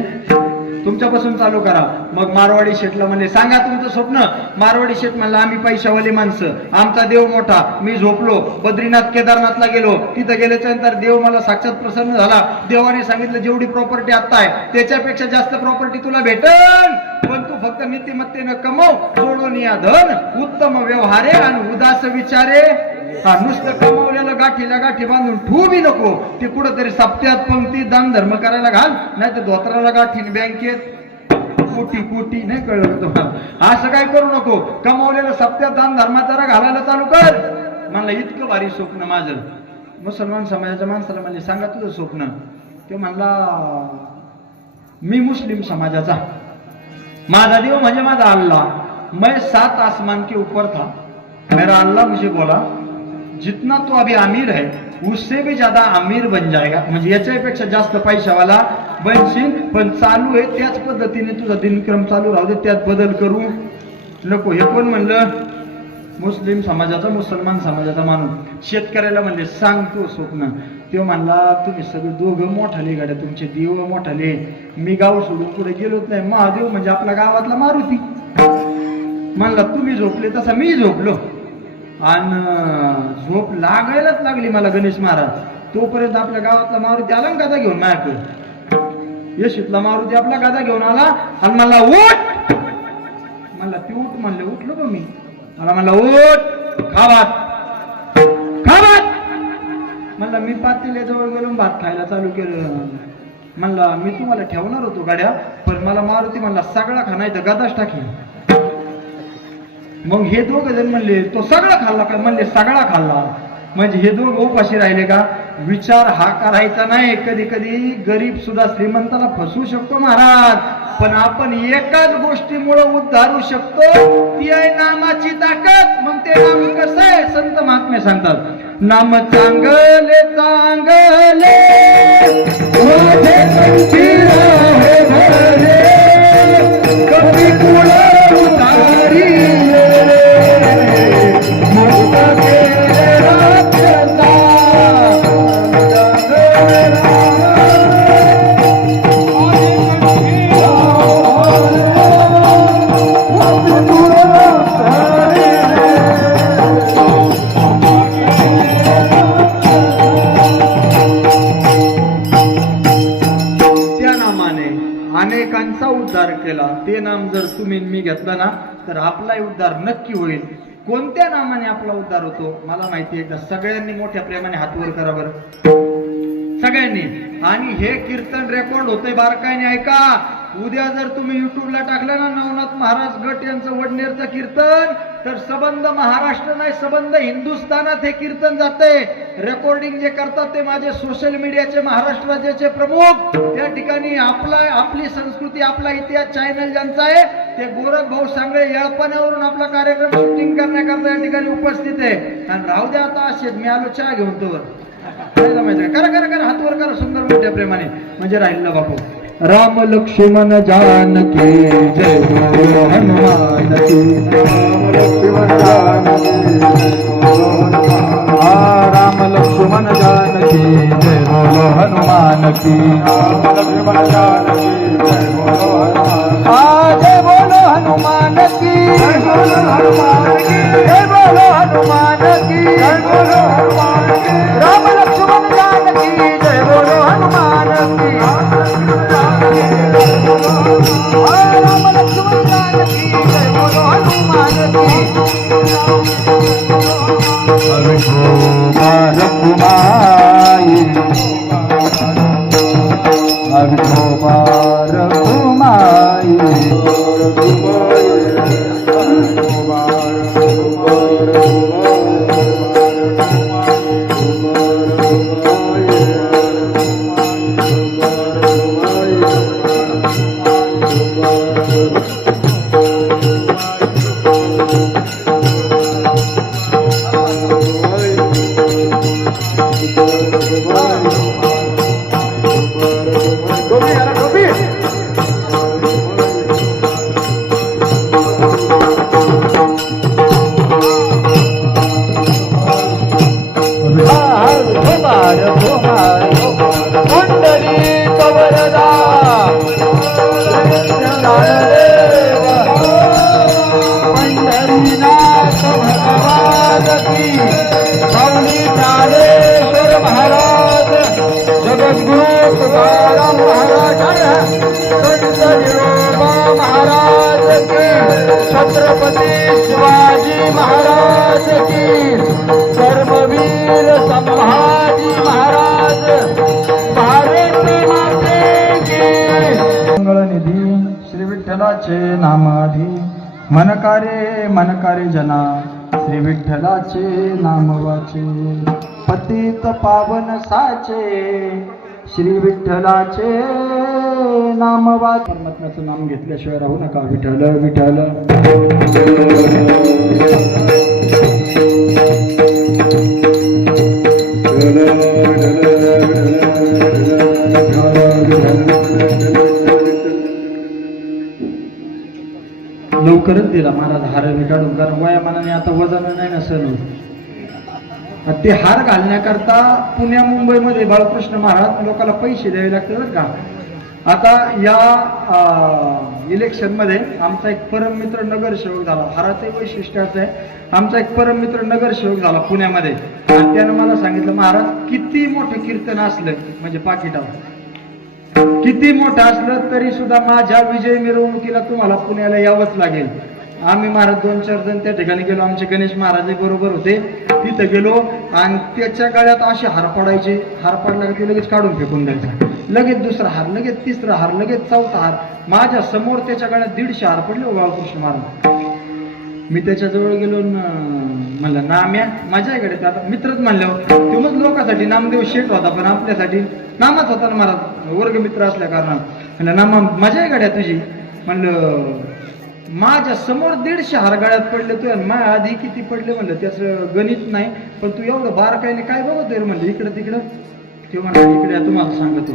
तुमच्यापासून चालू करा. मग मारवाडी शेठला म्हणले सांगा तुमचं स्वप्न. मारवाडी शेठ म्हणला आम्ही पैशावाले माणसं, आमचा देव मोठा. मी झोपलो, बद्रीनाथ केदारनाथला गेलो, तिथं गेल्याच्या नंतर देव मला साक्षात प्रसन्न झाला. देवाने सांगितलं जेवढी प्रॉपर्टी आता आहे त्याच्यापेक्षा जास्त प्रॉपर्टी तुला भेटल, पण तू फक्त नीतिमत्तेनं कमव, सोडून या धन, उत्तम व्यवहारे आणि उदास विचारे. नुसतं कमावलेलं गाठीला गाठी बांधून ठेवू बी नको, ते कुठंतरी सप्त्यात पंक्ती दान धर्म करायला घाल, नाही तर धोत्राला गाठीन बँकेत कोटी नाही कळलं तुम्हाला. असं काय करू नको. कमावलेलं सप्त्यात दान धर्माचारा घालायला चालू कर. म्हणलं इतकं भारी स्वप्न माझं. मुसलमान समाजाच्या माणसाला म्हणले सांगा तुझं स्वप्न. ते म्हणला मी मुस्लिम समाजाचा, माझा देव म्हणजे माझा अल्लाह, मैं 7 आसमान के ऊपर था, मेरा अल्लाह मुझे बोला जितना तो अभी अमीर है उससे भी ज्यादा अमीर बन जाएगा, म्हणजे याच्यापेक्षा जास्त पैशावाला बनशील, पण चालू आहे त्याच पद्धतीने तुझा दिनक्रम चालू राहू दे, त्यात बदल करू नको. हे कोण म्हणलं? मुस्लिम समाजाचा, मुसलमान समाजाचा माणूस. शेतकऱ्याला म्हणले सांग तू स्वप्न. तो म्हणला तुम्ही सगळे दोघं मोठाले गाड्या, तुमचे देव मोठाले, मी गाव सोडून पुढे गेलोच नाही. महादेव म्हणजे आपल्या गावातला मारुती. म्हणला तुम्ही झोपले तसा मी झोपलो, आणि झोप लागायलाच लागली मला गणेश महाराज. तोपर्यंत आपल्या गावातला मारुती आला ना गादा घेऊन माझ्याकडे. येशीतला मारुती आपला गादा घेऊन आला आणि मला उठ म्हणला. ती उठ म्हणले, उठलो का मी. मला म्हणला उठ, खा भात. म्हणला मी पातेल्याजवळ गेलो, भात खायला चालू केलं. म्हणला मी तुम्हाला ठेवणार होतो गाड्या, पण मला मारुती म्हणला सगळा खा नाही तर गदाच टाकी. मग हे 2 जण म्हणले तो सगळा खाल्ला का? म्हणले सगळा खाल्ला. म्हणजे हे 2 उपाशी राहिले का? विचार हा करायचा नाही. कधी कधी गरीब सुद्धा श्रीमंताला फसवू शकतो महाराज, पण आपण एकाच गोष्टीमुळे उद्धारू शकतो, ती आहे नामाची ताकद. मग ते नाम कसं आहे? संत महात्मे सांगतात नाम चांगले चांगले तर आपलाही उद्धार नक्की होईल. कोणत्या नामाने आपला उद्धार होतो मला माहिती आहे. सगळ्यांनी मोठ्या प्रेमाने हात वर करा बरं सगळ्यांनी. आणि हे कीर्तन रेकॉर्ड होतंय बारकाईने ऐका. उद्या जर तुम्ही युट्यूबला टाकलं ना नवनाथ महाराज गट यांचं वडनेरचं कीर्तन तर सबंध महाराष्ट्र नाही सबंध हिंदुस्थानात हे कीर्तन जाते. रेकॉर्डिंग जे करतात ते माझे सोशल मीडियाचे महाराष्ट्र राज्याचे प्रमुख. त्या ठिकाणी आपली संस्कृती आपला इतिहास चॅनल ज्यांचा आहे ते गोरख भाऊ सांगळे येळपण्यावरून आपला कार्यक्रम शूटिंग करण्याकरता या ठिकाणी उपस्थित आहे. आणि राहू द्या आता असेच मी आलो चहा घेऊन तोवर करा करा करा हातवर करा सुंदर मोठ्या प्रेमाने म्हणजे राहील ना बापू. राम लक्ष्मण जानकी जय बोलो हनुमान की. राम लक्ष्मण जानकी राम लक्ष्मण जानकी जय बोलो हनुमान की. राम लक्ष्मण जानकी जय बोलो हनुमान जय बोलो हनुमान की. जय बोलो हनुमान की जय बोलो हनुमान की. जय बोलो हनुमान की. राम लक्ष्मण जानकी जय बोलो हनुमान की. राम लक्ष्मण जानकी जय बोलो हनुमान की. रघुमाई छत्रपती शिवाजी महाराज की. धर्मवीर संभाजी महाराज भारत माते की. मंगळनिधी श्री विठ्ठलाचे नामाधी मनकारे जना श्री विठ्ठलाचे नाम वाचे. पतित पावन साचे श्री विठ्ठलाचे नाम वाच. परमात्म्याचं नाम घेतल्याशिवाय राहू नका. विठ्ठल विठ्ठल. लवकरच दिला महाराज हार विटाळून कारण वयामानाने आता वजन नाही ना सण ते हार घालण्याकरता पुण्या मुंबईमध्ये बाळकृष्ण महाराज लोकांना पैसे द्यावे लागते बरं का. आता या इलेक्शन मध्ये आमचा एक परममित्र नगरसेवक झाला. हाराचे वैशिष्ट्य असं आहे आमचा एक परममित्र नगरसेवक झाला पुण्यामध्ये. आणि त्यानं मला सांगितलं महाराज किती मोठं कीर्तन असलं म्हणजे पाकिटावर किती मोठं असलं तरी सुद्धा माझ्या विजय मिरवणुकीला तुम्हाला पुण्याला यावंच लागेल. आम्ही महाराज 2-4 जण त्या ठिकाणी गेलो. आमचे गणेश महाराज बरोबर होते. तिथं गेलो आणि त्याच्या गळ्यात असे हार पडायचे. हार पडला की ते लगेच काढून फेकून द्यायचा. लगेच दुसरा हार लगेच तिसरा हार लगेच चौथा हार. माझ्या समोर त्याच्या गळ्यात 150 हार पडले बाळकृष्ण महाराज. मी त्याच्याजवळ गेलो म्हणलं नाम्या माझ्याकडे आता मित्रच म्हणल्यावर तेव्हाच लोकांसाठी नामदेव शेठ होता पण आपल्यासाठी नामाच होता ना महाराज वर्ग मित्र असल्या कारणानं. म्हणलं नामा माझ्याकडे तुझी म्हणलं माझ्या समोर 150 हार गळ्यात पडले तू माझ्या आधी किती पडले म्हणलं त्याचं गणित नाही पण तू एवढं बारकाईने काय बघतोय म्हणलं इकडं तिकडं. ते म्हणलं इकडे तुम्हाला सांगतो.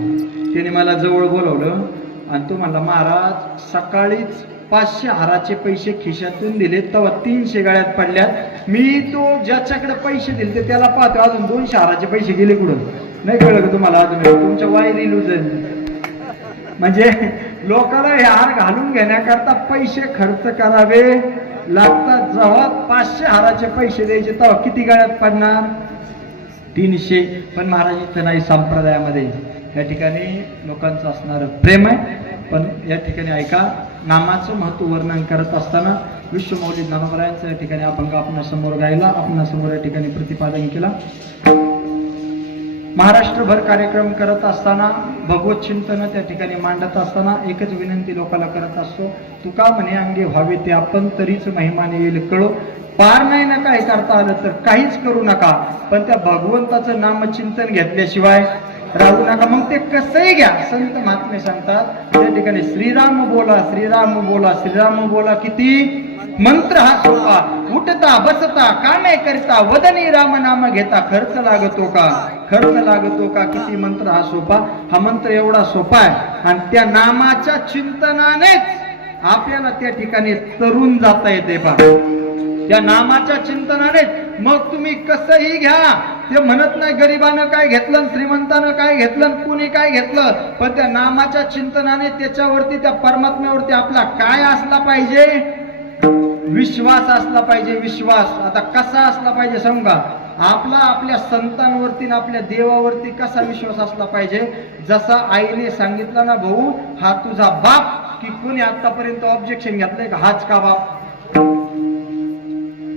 त्याने मला जवळ बोलवलं आणि तो म्हणला महाराज सकाळीच 500 हाराचे पैसे खिशातून दिले तेव्हा 300 गळ्यात पडल्यात. मी तो ज्याच्याकडे पैसे दिले ते त्याला पाहतो अजून 200 हाराचे पैसे गेले कुठं नाही कळलं का तुम्हाला अजून तुमच्या वायरी लूज म्हणजे लोकांना हे हार घालून घेण्याकरता पैसे खर्च करावे लागतात. जेव्हा 500 हाराचे पैसे द्यायचे तेव्हा किती गळ्यात पडणार 300. पण महाराज इथं नाही संप्रदायामध्ये या ठिकाणी लोकांचं असणारं प्रेम आहे. पण या ठिकाणी ऐका नामाचं महत्व वर्णन करत असताना विश्वमौली ज्ञानोबरायांचा या ठिकाणी अभंग आपणासमोर गायला, आपणासमोर या ठिकाणी प्रतिपादन केला. महाराष्ट्रभर कार्यक्रम करत असताना, भगवत चिंतन त्या ठिकाणी मांडत असताना एकच विनंती लोकांना करत असतो, तुका म्हणे अंगे व्हावे ते आपण, तरीच महिमाने येईल कळो. पार नाही ना काय करता आलं तर काहीच करू नका, पण त्या भगवंताचं नामचिंतन घेतल्याशिवाय राहू नका. मग ते कसंही घ्या. संत महात्मे सांगतात त्या ठिकाणी श्रीराम बोला, श्रीराम बोला, श्रीराम बोला. किती मंत्र हा सोपा, उठता बसता कामे करता, वदनी राम नाम घेता, खर्च लागतो का, खर्च लागतो का. किती मंत्र हा सोपा. हा मंत्र एवढा सोपा आहे आणि त्या नामाच्या चिंतनानेच आपल्याला त्या ठिकाणी तरुण जाता येते. पा त्या नामाच्या चिंतनाने मग तुम्ही कसंही घ्या. ते म्हणत नाही गरिबानं काय घेतलं, श्रीमंतानं काय घेतलं, कुणी काय घेतलं, पण त्या नामाच्या चिंतनाने त्याच्यावरती, त्या परमात्म्यावरती आपला काय असला पाहिजे, विश्वास असला पाहिजे. विश्वास आता कसा असला पाहिजे सांगा. आपला आपल्या संतांवरती ना आपल्या देवावरती कसा विश्वास असला पाहिजे. जसा आईने सांगितलं ना, भाऊ हा तुझा बाप, की कोणी आतापर्यंत ऑब्जेक्शन घेतलंय का, हाच का बाप.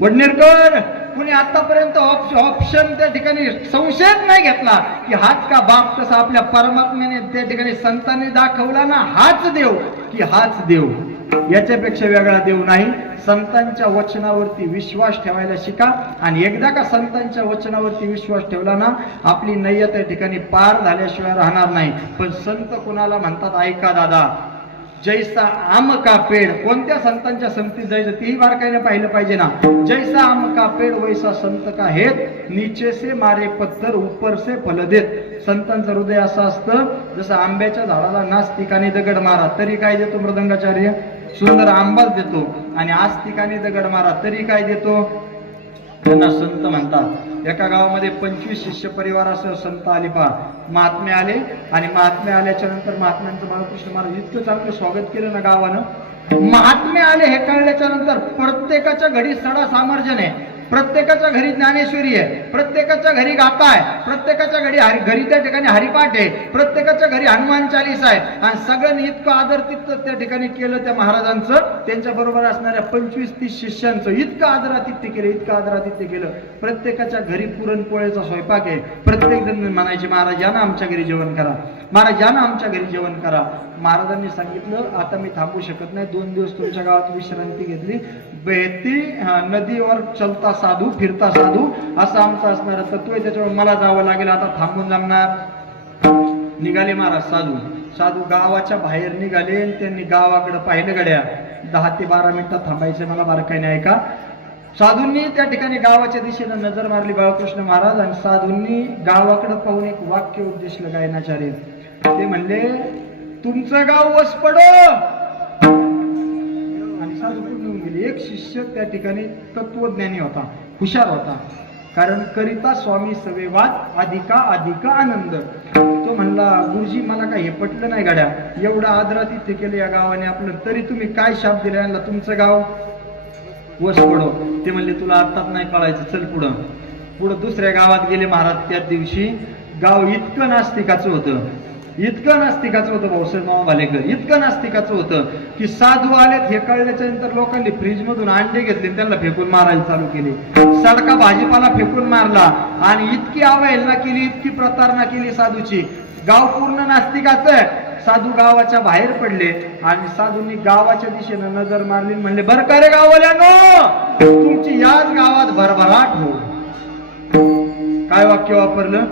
वडनेरकर कुणी आतापर्यंत ऑप्शन त्या ठिकाणी संशयच नाही घेतला की हाच का बाप. तसा आपल्या परमात्म्याने त्या ठिकाणी संतांनी दाखवला ना, हाच देव, की हाच देव, याच्यापेक्षा वेगळा देव नाही. संतांच्या वचनावरती विश्वास ठेवायला शिका. आणि एकदा का संतांच्या वचनावरती विश्वास ठेवला ना, आपली नय्यत त्या ठिकाणी पार झाल्याशिवाय राहणार नाही. पण संत कोणाला म्हणतात, ऐका दादा, जैसा आम का पेड़, कोणत्या संतांच्या संगतीत जायचं तेही बारकाईने पाहिलं पाहिजे ना. जैसा आम का पेड़ वैसा संत का हेत, नीचे से मारे पत्थर ऊपर से फल देत. संतांचं हृदय असं असतं, जसं आंब्याच्या झाडाला नास्तिकाने दगड मारा तरी काय देतो मृदंगाचार्य, सुंदर आंबाच देतो. आणि आस्तिकाने दगड मारा तरी काय देतो, त्यांना संत म्हणतात. एका गावामध्ये 25 शिष्य परिवारासह संत आले. पहा महात्मे आले आणि महात्मे आल्याच्या नंतर महात्म्यांचं बाळकृष्ण महाराज इतकं चांगलं स्वागत केलं ना गावानं. महात्मे आले हे कळल्याच्या नंतर प्रत्येकाच्या घरी सडा सामर्जन आहे, प्रत्येकाच्या घरी ज्ञानेश्वरी आहे, प्रत्येकाच्या घरी गाथा आहे, प्रत्येकाच्या घरी त्या ठिकाणी हरिपाठ आहे, प्रत्येकाच्या घरी हनुमान चालीसा आहे. आणि सगळ्यांनी इतकं आदरातिथ्य त्या ठिकाणी केलं त्या महाराजांचं, त्यांच्या बरोबर असणाऱ्या 25-30 शिष्यांचं इतकं आदरातिथ्य केलं, इतकं आदरातिथ्य केलं. प्रत्येकाच्या घरी पुरणपोळ्याचा स्वयंपाक आहे. प्रत्येक जण म्हणायचे, महाराज या ना आमच्या घरी जेवण करा, महाराज या ना आमच्या घरी जेवण करा. महाराजांनी सांगितलं, आता मी थांबू शकत नाही, 2 दिवस तुमच्या गावात विश्रांती घेतली. बहती नदीवर चलता साधू, फिरता साधू, असं आमचं असणार तत्व आहे, त्याच्यावर मला जावं लागेल, आता थांबून जमणार. निघाले महाराज साधू गावाच्या बाहेर निघाले. त्यांनी गावाकडे पाहिलं. गड्या 10 ते 12 मिनिटं थांबायचं, मला बारकाईने ऐका. साधूंनी त्या ठिकाणी गावाच्या दिशेनं नजर मारली बाळकृष्ण महाराज, आणि साधूंनी गावाकडे पाहून एक वाक्य उद्देशलं गायनाचार्य. ते म्हणले, तुमचं गाव वस पडो. आणि साधू पूर्ण गेले. एक शिष्य त्या ठिकाणी तत्वज्ञानी होता, हुशार होता, कारण करिता स्वामी सवेवाद अधिका अधिका आनंद. तो म्हणला, गुरुजी मला काय हे पटलं नाही गाड्या, एवढं आदरातिथ्य केलं या गावाने आपलं, तरी तुम्ही काय शाप दिला यांना, तुमचं गाव वस पडो. ते म्हणले, तुला आत्ताच नाही कळायचं, चल पुढं. दुसऱ्या गावात गेले महाराज. त्याच दिवशी गाव इतकं नास्तिकाचं होतं, इतकं नास्तिकाचं होतं भाऊसाहेब मामा भालेकर, इतकं नास्तिकाचं होतं की साधू आलेत हे कळल्याच्या नंतर लोकांनी फ्रीज मधून अंडे घेतले, त्यांना फेकून मारायला चालू केले. सडका भाजीपाला फेकून मारला आणि इतकी अवहेलना केली, इतकी प्रतारणा केली साधूची. गाव पूर्ण नास्तिकाचं. साधू गावाच्या बाहेर पडले आणि साधूंनी गावाच्या दिशेनं नजर मारली. म्हणले, बरं का रे गाववाल्यानो, तुमची याच गावात भरभराट हो. काय वाक्य वापरलं?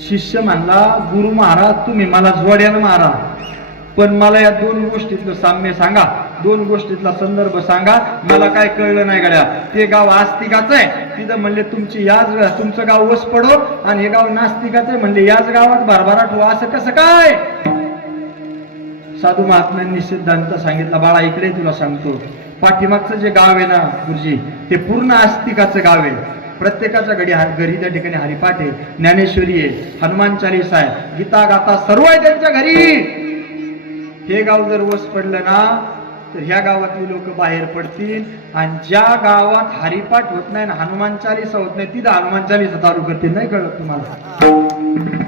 शिष्य म्हणला, गुरु महाराज तुम्ही मला जोड्यानं मारा, पण मला या 2 गोष्टीतलं साम्य सांगा, 2 गोष्टीतला संदर्भ सांगा, मला काय कळलं नाही गड्या. ते गाव आस्तिकाचं आहे, तिथं म्हणले तुमचं गाव वस पडो, आणि हे गाव नास्तिकाचं आहे, म्हणले याच गावात भरभराट हो, असं कसं काय? साधू महात्म्यांनी सिद्धांत सांगितला. बाळा इकडे तुला सांगतो, पाठीमागचं जे गाव आहे ना गुरुजी, ते पूर्ण आस्तिकाचं गाव आहे. प्रत्येकाच्या घरी त्या ठिकाणी हरिपाठ आहे, ज्ञानेश्वरी आहे, हनुमान चालीसा आहे, गीता गाथा सर्व आहे त्यांच्या घरी. हे गाव जर वस पडलं ना, तर ह्या गावातली लोक बाहेर पडतील. आणि ज्या गावात हरिपाठ होत नाही ना, हनुमान चालीसा होत नाही, तिथं हनुमान चालीसा चालू करतील. नाही कळत तुम्हाला?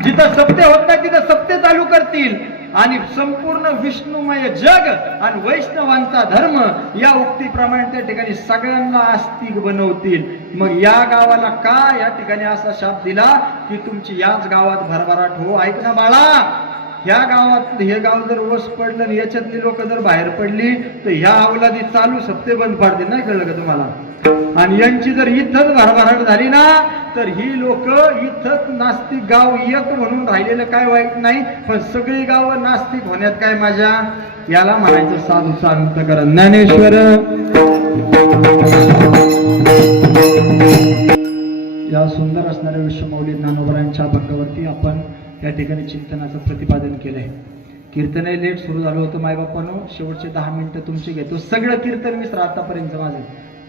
जिथं सप्ते होत नाही तिथं सप्ते चालू करतील. आणि संपूर्ण विष्णुमय जग आणि वैष्णवांचा धर्म या उक्तीप्रमाणे त्या ठिकाणी सगळ्यांना आस्तिक बनवतील. मग या गावाला का या ठिकाणी असा शाप दिला की तुमची याच गावात भरभराट हो. ऐक ना बाळा, ह्या गावात हे गाव जर ओस पडलं आणि याच्यातली लोक जर बाहेर पडली तर ह्या अवलादी चालू सप्ते बंद पाडतील. नाही कळलं का तुम्हाला? आणि यांची जर इथंच भरभराट झाली ना तर ही लोक इथंच नास्तिक गाव एक म्हणून राहिलेलं काय वाईट नाही, पण सगळी गावं नास्तिक होण्यात काय मजा. याला म्हणायचं साधू संतकरण ज्ञानेश्वर. या सुंदर असणाऱ्या विश्वमौली ज्ञानोबरांच्या अभंगावरती आपण या ठिकाणी चिंतनाचं प्रतिपादन केलंय. कीर्तन लेट सुरू झालं होतं मायबापानो, शेवटचे 10 मिनिटं तुमचे घेतो. सगळं कीर्तन मिश्र आतापर्यंत माझं,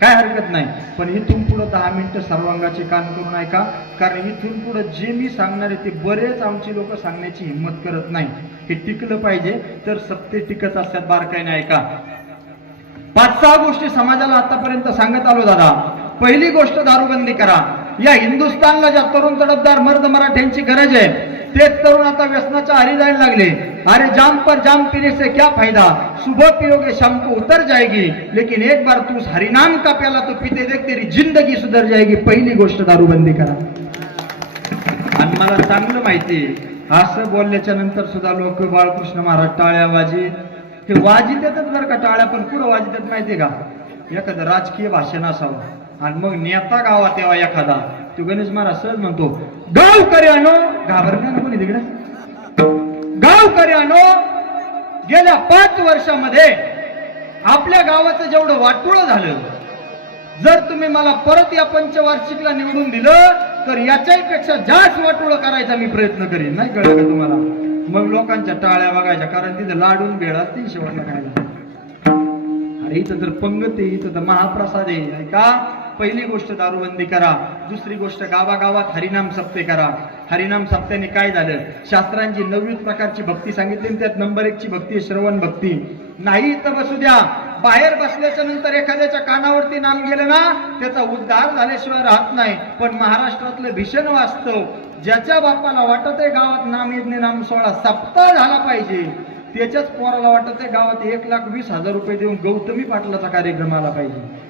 काय हरकत नाही, पण इथून पुढे 10 मिनिटं सर्वांगाचे कान करून ऐका. कारण इथून पुढे जे मी सांगणार आहे ते बरेच आमची लोक सांगण्याची हिंमत करत नाही. हे टिकलं पाहिजे तर सत्य टिकत असतात. बारकाईने ऐका. 5-6 गोष्टी समाजाला आतापर्यंत सांगत आलो दादा. पहिली गोष्ट दारूबंदी करा. या हिंदुस्थानला ज्या तरुण तडफदार मर्द मराठ्यांची गरज आहे तेच तरुण आता व्यसनाच्या आरी जायला लागले. अरे जाम पर जाम पीने से क्या फायदा, सुबह पियोगे शाम को उतर जाएगी, लेकिन एक बार तू हरिनाम का प्याला तो पीते देख तेरी जिंदगी सुधर जाएगी. पहिली गोष्ट दारूबंदी करा. आणि मला चांगलं माहिती असं बोलल्याच्या नंतर सुद्धा लोक बाळकृष्ण महाराज टाळ्या वाजित, हे वाजित येतात बरं का टाळ्या, पण पुढं वाजित येत माहितीये का? एखादं राजकीय भाषण असावं आणि मग नेता गावात यावा एखादा, तो गणेश महाराज सहज म्हणतो गावकऱ्यानो, घाबरण्या ना कोणी तिकडे, गावकऱ्यानो गेल्या 5 वर्षामध्ये आपल्या गावाचं जेवढं वाटोळं झालं, जर तुम्ही मला परत या पंचवार्षिकला निवडून दिलं तर याच्यापेक्षा जास्त वाटोळं करायचा मी प्रयत्न करीन. नाही कळलं का तुम्हाला? मग लोकांच्या टाळ्या बघायच्या, कारण तिथे लाडून भेळ असतील शेवटला खायला. अरे इथं तर पंगत आहे, इथं तर महाप्रसाद आहे का? पहिली गोष्ट दारूबंदी करा. दुसरी गोष्ट गावागावात हरिनाम सप्ते करा. हरिनाम सप्त्याने काय झालं? शास्त्रांची 9 प्रकारची भक्ती सांगितली, त्यात नंबर 1 ची भक्ती श्रवण भक्ती. नाही इथं बसू द्या, बाहेर बसल्याच्या नंतर एखाद्याच्या कानावरती नाम गेलं ना त्याचा उद्धार झाल्याशिवाय राहत नाही. पण महाराष्ट्रातलं भीषण वास्तव, ज्याच्या बापाला वाटत आहे गावात नाम यज्ञ नाम सोहळा सप्ताह झाला पाहिजे, त्याच्याच पोराला वाटत आहे गावात 1,20,000 रुपये देऊन गौतमी पाटलाचा कार्यक्रम आला पाहिजे.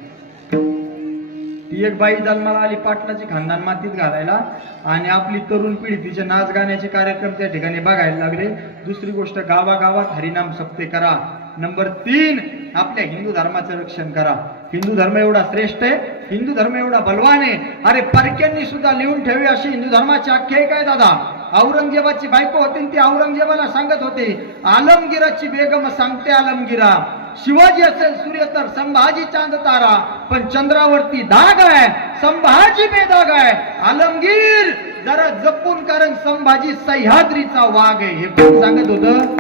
ती एक बाई जन्माला आली पाटलाची खानदान मातीत घालायला, आणि आपली तरुण पिढी तिचे नाच गाण्याचे कार्यक्रम त्या ठिकाणी बघायला लागले. दुसरी गोष्ट गावागावात हरिनाम सप्ते करा. नंबर 3 आपल्या हिंदू धर्माचं रक्षण करा. हिंदू धर्म एवढा श्रेष्ठ आहे, हिंदू धर्म एवढा बलवान आहे. अरे परक्यांनी सुद्धा लिहून ठेवी अशी हिंदू धर्माची आख्यायिका आहे दादा. औरंगजेबाची बायको होती, ती औरंगजेबाला सांगत होते आलमगिराची बेगम सांगते आलमगिरा, शिवाजी असेल सूर्य तर संभाजी चांद तारा, पण चंद्रावरती दाग आहे संभाजी बेदाग आहे. आलमगीर जरा जपून, कारण संभाजी सह्याद्रीचा वाघ आहे. हे कोण सांगत होतं?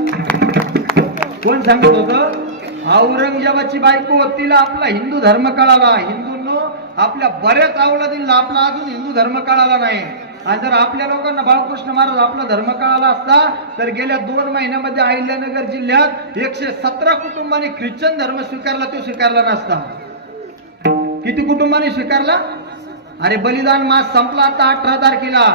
कोण सांगत होतं? औरंगजेबाची बायको. तिला आपला हिंदू धर्म कळाला. हिंदूंनो, आपल्या बऱ्याच अवलादींना आपला अजून हिंदू धर्म कळाला नाही. आणि जर आपल्या लोकांना बाळकृष्ण महाराज आपला धर्म कळाला असता तर गेल्या 2 महिन्यामध्ये अहिल्यानगर जिल्ह्यात 117 कुटुंबांनी ख्रिश्चन धर्म स्वीकारला, तो स्वीकारला नसता. किती कुटुंबांनी स्वीकारला? अरे बलिदान मास संपला आता 18 तारखेला.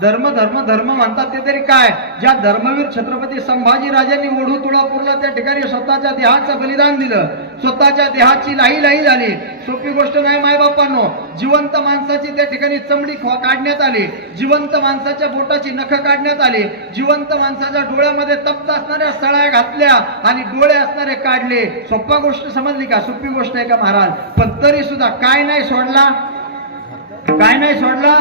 धर्म धर्म धर्म म्हणतात ते तरी काय? ज्या धर्मवीर छत्रपती संभाजी राजांनी ओढू तुळापूरला त्या ठिकाणी स्वतःच्या देहाचं बलिदान दिलं, स्वतःच्या देहाची लाही लाही झाली. सोपी गोष्ट नाही मायबापांनो. जिवंत माणसाची त्या ठिकाणी चमडी काढण्यात आली, जिवंत माणसाच्या बोटाची नख काढण्यात आली, जिवंत माणसाच्या डोळ्यामध्ये तप्त असणाऱ्या सळ्या घातल्या आणि डोळे असणारे काढले. सोपा गोष्ट समजली का? सोपी गोष्ट आहे का महाराज? पण तरी सुद्धा काय नाही सोडला, काय नाही सोडला.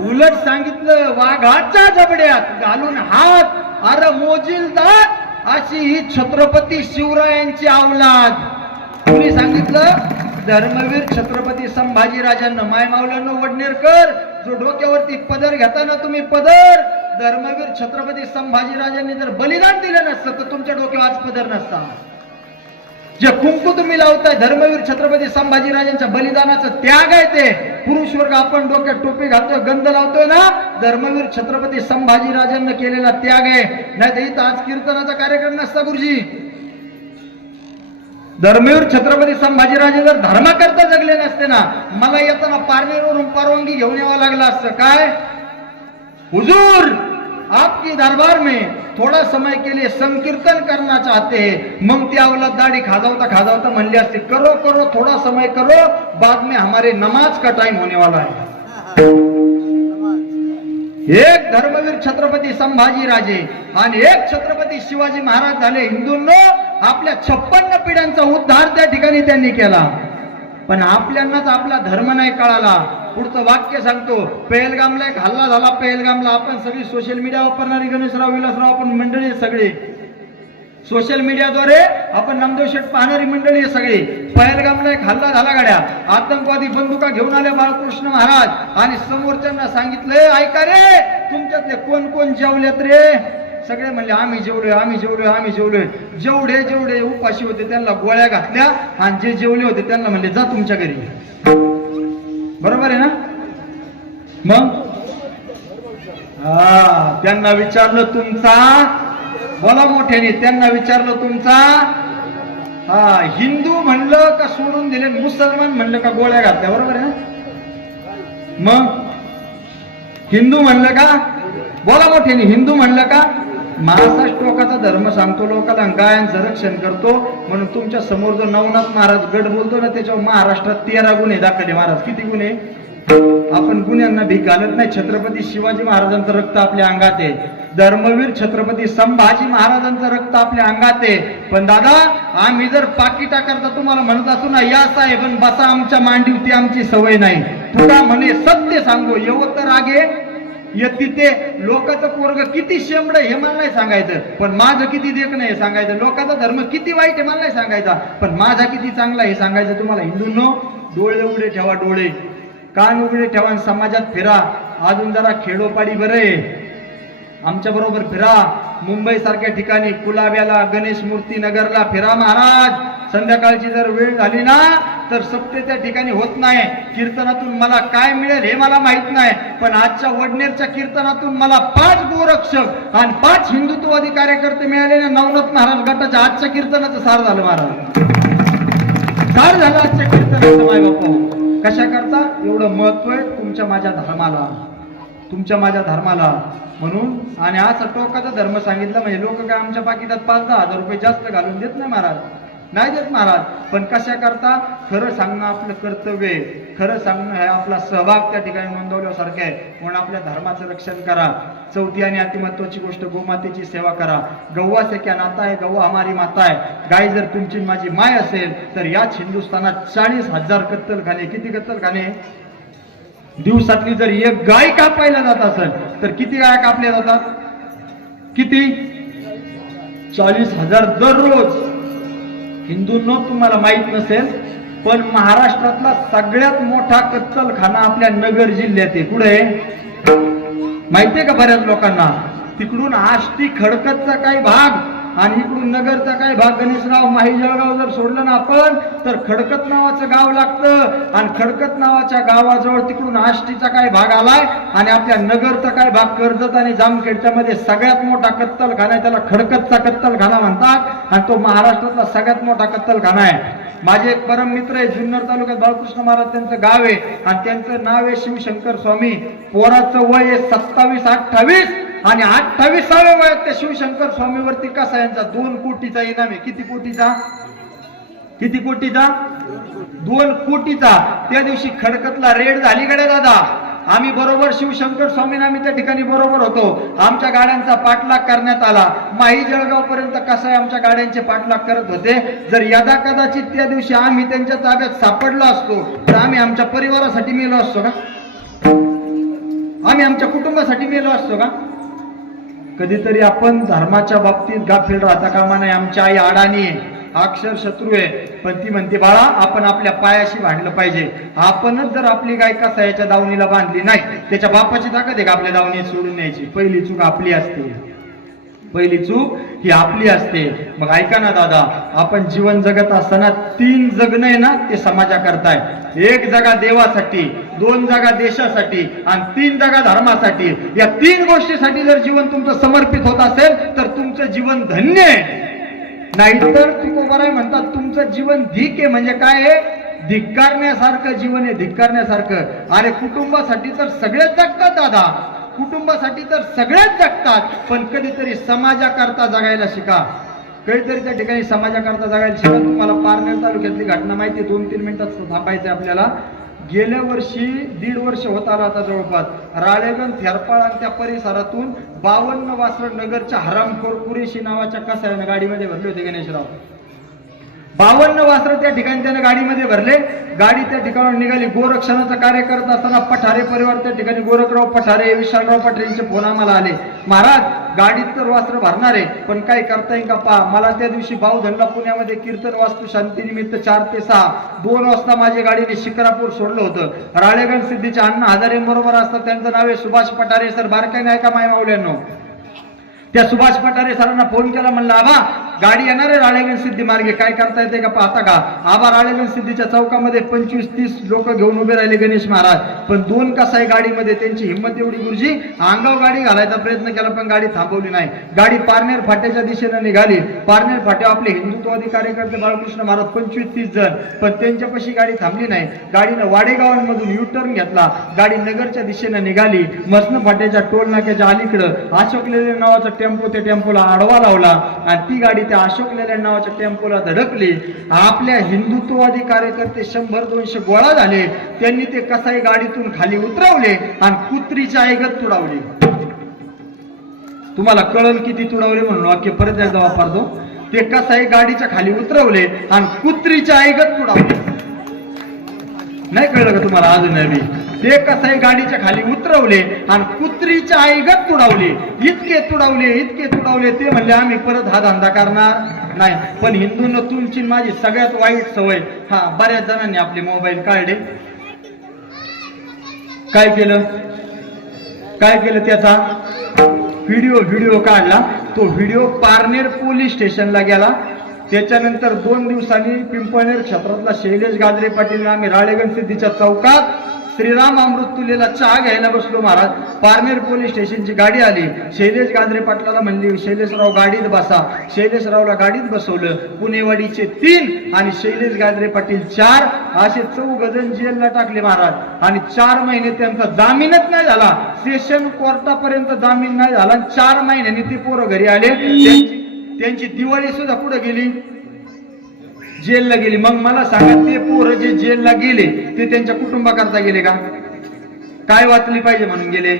उलट सांगितलं वाघाच्या जबड्यात घालून हात, अरे मोजील दात अशी ही छत्रपती शिवरायांची अवलाद. कोणी सांगितलं? धर्मवीर छत्रपती संभाजी राजांना. माय मावल्यांनो वडनेरकर, जो डोक्यावरती पदर घेताना तुम्ही पदर, धर्मवीर छत्रपती संभाजी राजांनी जर बलिदान दिलं नसतं तर तुमच्या डोक्यावर आज पदर नसता. जे कुंकू तुम्ही लावताय धर्मवीर छत्रपती संभाजी राजांच्या बलिदानाचं त्याग आहे. ते पुरुष वर्ग आपण डोक्यात टोपी घालतोय, गंध लावतोय ना, धर्मवीर छत्रपती संभाजी राजांना केलेला त्याग आहे. नाही तर इथं आज कीर्तनाचा कार्यक्रम नसता गुरुजी. धर्मवीर छत्रपती संभाजी राजे जर धर्माकरता जगले नसते ना, मला येताना पारनेरवरून परवानगी घेऊन यावं लागलं असतं. काय हुजूर, आपकी दरबार में थोड़ा समय के लिए संकीर्तन करना चाहते हैं। मग ती अवलाद दाढी खाजावता म्हणली असते, करो करो थोड़ा समय करो, बाद में हमारे नमाज का टाइम होने वाला है। एक धर्मवीर छत्रपती संभाजी राजे आणि एक छत्रपती शिवाजी महाराज झाले हिंदूंनो, आपल्या 56 पिढ्यांचा उद्धार त्या ठिकाणी त्यांनी केला। पण आपल्यालाच आपला धर्म नाही कळाला। पुढचं वाक्य सांगतो, पहलगामला एक हल्ला झाला। पहलगामला आपण सगळी सोशल मीडिया वापरणारी गणेशराव विलासराव आपण मंडळी सगळी सोशल मीडियाद्वारे आपण नामदेव शेठ पाहणारी मंडळी सगळी। पहलगामला एक हल्ला झाला गाड्या, आतंकवादी बंदुका घेऊन आले बाळकृष्ण महाराज आणि समोरच्यांना सांगितलंय, ऐका रे तुमच्यातले कोण कोण जेवलेत रे? सगळे म्हणले आम्ही जेवलोय आम्ही जेवलोय आम्ही जेवलोय। जेवढे जेवढे उपाशी होते त्यांना गोळ्या घातल्या आणि जे जेवले होते त्यांना म्हणले जा तुमच्या घरी। बरोबर आहे ना? मग त्यांना विचारलं तुमचा, बोला मोठ्याने, त्यांना विचारलं तुमचा हिंदू म्हणलं का सोडून दिले, मुसलमान म्हणलं का गोळ्या घातल्या? बरोबर आहे ना? मग हिंदू म्हणलं का, बोला मोठ्याने, हिंदू म्हणलं का? महाराष्ट्र टोकाचा धर्म सांगतो लोकांना, गायांचं रक्षण करतो म्हणून तुमच्या समोर जो नवनाथ महाराज गड बोलतो ना, त्याच्यावर महाराष्ट्रात 13 गुन्हे दाखले महाराज। किती गुन्हे? आपण गुन्ह्यांना भीक घालत नाही। छत्रपती शिवाजी महाराजांचं रक्त आपल्या अंगात आहे, धर्मवीर छत्रपती संभाजी महाराजांचं रक्त आपल्या अंगात आहे। पण दादा आम्ही जर पाकिटा करता तुम्हाला म्हणत असू ना, या साहेब बसा आमच्या मांडीवती, आमची सवय नाही। तुला म्हणे सत्य सांगो येवत तर आगे येते ते लोकांचं पोरग किती शेंबड हे मला नाही सांगायचं, पण माझं किती देखणं हे सांगायचं। लोकांचा धर्म किती वाईट आहे मला नाही सांगायचा, पण माझा किती चांगला हे सांगायचं तुम्हाला। हिंदूंनो, डोळे उघडे ठेवा, डोळे कान उघडे ठेवा, समाजात फिरा। अजून जरा खेडोपाडी बरे आमच्या बरोबर फिरा। मुंबई सारख्या ठिकाणी कुलाब्याला, गणेश मूर्ती नगरला फिरा महाराज। संध्याकाळची जर वेळ झाली ना तर सप्तेच्या ठिकाणी होत नाही। कीर्तनातून मला काय मिळेल हे मला माहित नाही, पण आजच्या वडनेरच्या कीर्तनातून मला 5 गोरक्षक आणि 5 हिंदुत्ववादी कार्यकर्ते मिळाले ना। नवनाथ महाराज गटाच्या आजच्या कीर्तनाचं सार झालं महाराज, सार झालं आजच्या कीर्तनाचं। माय बापा कशा करता एवढं महत्व आहे तुमच्या माझ्या धर्माला, तुमच्या माझ्या धर्माला म्हणून। आणि असा टोकाचा धर्म सांगितला म्हणजे लोक काय आमच्या पाकिटात 5-10 हजार रुपये जास्त घालून देत नाही महाराज, नाही देत महाराज। पण कशा करता खरं सांगणं आपलं कर्तव्य आहे, खरं सांगणं हे आपला सहभाग त्या ठिकाणी नोंदवल्यासारखं आहे। म्हणून आपल्या धर्माचं रक्षण करा। चौथी आणि अति महत्वाची गोष्ट, गोमातेची सेवा करा। गौवा से क्या नाता है, गौवा हमारी माता है। गाय जर तुमची माझी माय असेल तर याच हिंदुस्थानात 40,000 कत्तलखाने, किती कत्तलखाने? दिवसातली जर एक गाय कापायला जात असेल तर किती गाय कापल्या जातात? किती? 40,000 दररोज। हिंदूंनो, तुम्हाला माहित नसेल पण महाराष्ट्रातला सगळ्यात मोठा कत्तलखाना आपल्या नगर जिल्ह्यात आहे। कुठे आहे माहितीये का बऱ्याच लोकांना? तिकडून आष्टी खडकतचा काही भाग आणि इकडून नगरचा काही भाग, गणेशराव माही जळगाव जर सोडलं ना आपण तर खडकत नावाचं गाव लागतं आणि खडकत नावाच्या गावाजवळ तिकडून आष्टीचा काही भाग आलाय आणि आपल्या नगरचा काही भाग कर्जत आणि जामखेडच्या मध्ये सगळ्यात मोठा कत्तलखाना आहे, त्याला खडकतचा कत्तलखाना म्हणतात आणि तो महाराष्ट्रातला सगळ्यात मोठा कत्तलखाना आहे। माझे एक परम मित्र आहे, जुन्नर तालुक्यात बाळकृष्ण महाराज त्यांचं गाव आहे आणि त्यांचं नाव आहे शिवशंकर स्वामी। पोराचं वय आहे 27-28 आणि 28व्या वयात त्या शिवशंकर स्वामीवरती कसा यांचा 2 कोटीचा इनाम आहे। किती कोटीचा? किती कोटीचा? 2 कोटीचा। त्या दिवशी खडकतला रेड झाली गड्या दादा, आम्ही बरोबर शिवशंकर स्वामींना आम्ही त्या ठिकाणी बरोबर होतो। आमच्या गाड्यांचा पाठलाग करण्यात आला। माही जळगाव पर्यंत कसं आहे आमच्या गाड्यांचे पाठलाग करत होते। जर यदा कदाचित त्या दिवशी आम्ही त्यांच्या ताब्यात सापडलो असतो तर आम्ही आमच्या परिवारासाठी मेलो असतो का? आम्ही आमच्या कुटुंबासाठी मेलो असतो का? कधीतरी आपण धर्माच्या बाबतीत गाफील राहता कामा नये। आमची आई अडाणी आहे, अक्षर शत्रू आहे, पण ती म्हणते बाळा आपण आपल्या पायाशी भांडलं पाहिजे। आपणच जर आपली गाय कसायाच्या दावणीला बांधली नाही, त्याच्या बापाची ताकद आहे का आपल्या दावणीत सोडून न्यायची? पहिली चूक आपली असते, पहिली चूक ही आपली असते। मग ऐका ना दादा, आपण जीवन जगत असताना 3 जगणं आहे ना ते समाजाकरताय। 1 जगा देवासाठी, 2 जगा देशासाठी आणि 3 जगा धर्मासाठी। या 3 गोष्टीसाठी जर जीवन तुमचं समर्पित होत असेल तर तुमचं जीवन धन्य आहे। नाहीतर तुकोबाराय म्हणतात तुमचं जीवन धिक आहे। म्हणजे काय आहे? धिक्कारण्यासारखं जीवन आहे, धिक्कारण्यासारखं। अरे कुटुंबासाठी तर सगळेच जगतात दादा, कुटुंबासाठी तर सगळेच जगतात, पण कधीतरी समाजाकरता जगायला शिका. कधीतरी त्या ठिकाणी समाजाकरता जगायला शिका. तुम्हाला पारनेर तालुक्यातली घटना माहिती, 2-3 मिनिटात थांबायचं आपल्याला. गेल्या वर्षी 1.5 वर्ष होत आला आता जवळपास, राळेगण, थेरपाळ आणि त्या परिसरातून 52 वासरं नगरच्या हरामखोर कुरेशी नावाच्या कसायानं गाडीमध्ये भरले होते गणेशराव. 52 वासरं त्या ठिकाणी त्याने गाडीमध्ये भरले. गाडी त्या ठिकाणावर निघाली. गोरक्षणाचं कार्य करत असताना पठारे परिवार त्या ठिकाणी, गोरखराव पठारे, विशालराव पठारेंचे फोन आम्हाला आले, महाराज गाडीत तर वासरं भरणार आहे, पण काय करता येईल का पहा. मला त्या दिवशी बावधनला पुण्यामध्ये कीर्तन वास्तू शांतीनिमित्त 4 ते 6 2 वाजता माझ्या गाडीने शिक्रापूर सोडलं होतं. राळेगण सिद्धीचे अण्णा हजारेंबरोबर असतात, त्यांचं नाव आहे सुभाष पठारे सर. बारकाईने ऐका माय माऊल्यांनो. त्या सुभाष पठारे सरांना फोन केला, म्हणलं आबा गाडी येणार आहे राळेगण सिद्धी मार्गे, काय करता येते का पाहता का. आबा राळेगण सिद्धीच्या चौकामध्ये 25-30 लोक घेऊन उभे राहिले गणेश महाराज, पण 2 कसाई गाडीमध्ये. त्यांची हिंमत एवढी गुरुजी, अंगावर गाडी घालायचा प्रयत्न केला पण गाडी थांबवली नाही. गाडी पारनेर फाट्याच्या दिशेने निघाली. पारनेर फाट्यावर आपले हिंदुत्ववादी कार्यकर्ते बाळकृष्ण महाराज 25-30 जण, पण त्यांच्यापाशी गाडी थांबली नाही. गाडीनं वाडेगावांमधून युटर्न घेतला. गाडी नगरच्या दिशेने निघाली. मसन फाट्याच्या टोल नाक्याच्या अलीकडं अशोक लेले नावाचा टेम्पो त्या टेम्पोला आडवा लावला आणि ती गाडी त्या अशोक लेलँड नावाच्या टेम्पोला धडकली. आपल्या हिंदुत्ववादी कार्यकर्ते 100-200 गोळा झाले. त्यांनी ते कसाई गाडीतून खाली उतरवले आणि कुत्रीच्या ऐगत तुडावली. तुम्हाला कळल किती तुडावले म्हणून वाक्य परत एकदा वापरतो. ते कसाई गाडीच्या खाली उतरवले आणि कुत्रीच्या ऐगत तुडावले. नाही कळलं का तुम्हाला अजून नवी. ते कसाई गाडीच्या खाली उतरवले आणि कुत्रीच्या ऐगत तुडावले. इतके तुडावले ते म्हणले आम्ही परत हा धंदा करणार नाही. पण हिंदूंना तुमची माझी सगळ्यात वाईट सवय, हा बऱ्याच जणांनी आपले मोबाईल काढले. काय केलं त्याचा व्हिडिओ काढला. तो व्हिडिओ पारनेर पोलीस स्टेशनला गेला. त्याच्यानंतर 2 दिवसांनी पिंपळनेर क्षेत्रातला शैलेश गाजरे पाटील, आम्ही राळेगण सिद्धीच्या चौकात श्रीराम अमृत तुलेला चहा घ्यायला बसलो महाराज. पारनेर पोलीस स्टेशनची गाडी आली. शैलेश गाजरे पाटलाला म्हणली शैलेशराव गाडीत बसा. शैलेशरावला गाडीत बसवलं. पुणेवाडीचे 3 आणि शैलेश गाजरे पाटील 4 असे 4 जण जेलला टाकले महाराज. आणि 4 महिने त्यांचा जामीनच नाही झाला. सेशन कोर्टापर्यंत जामीन नाही झाला. 4 महिन्यांनी ते पोरं घरी आले. त्यांची दिवाळी सुद्धा कुठे गेली, जेलला गेली. मग मला सांगा, ते पोरं जे जेलला गेले ते त्यांच्या कुटुंबाकरता गेले का, काय वाचली पाहिजे म्हणून गेले.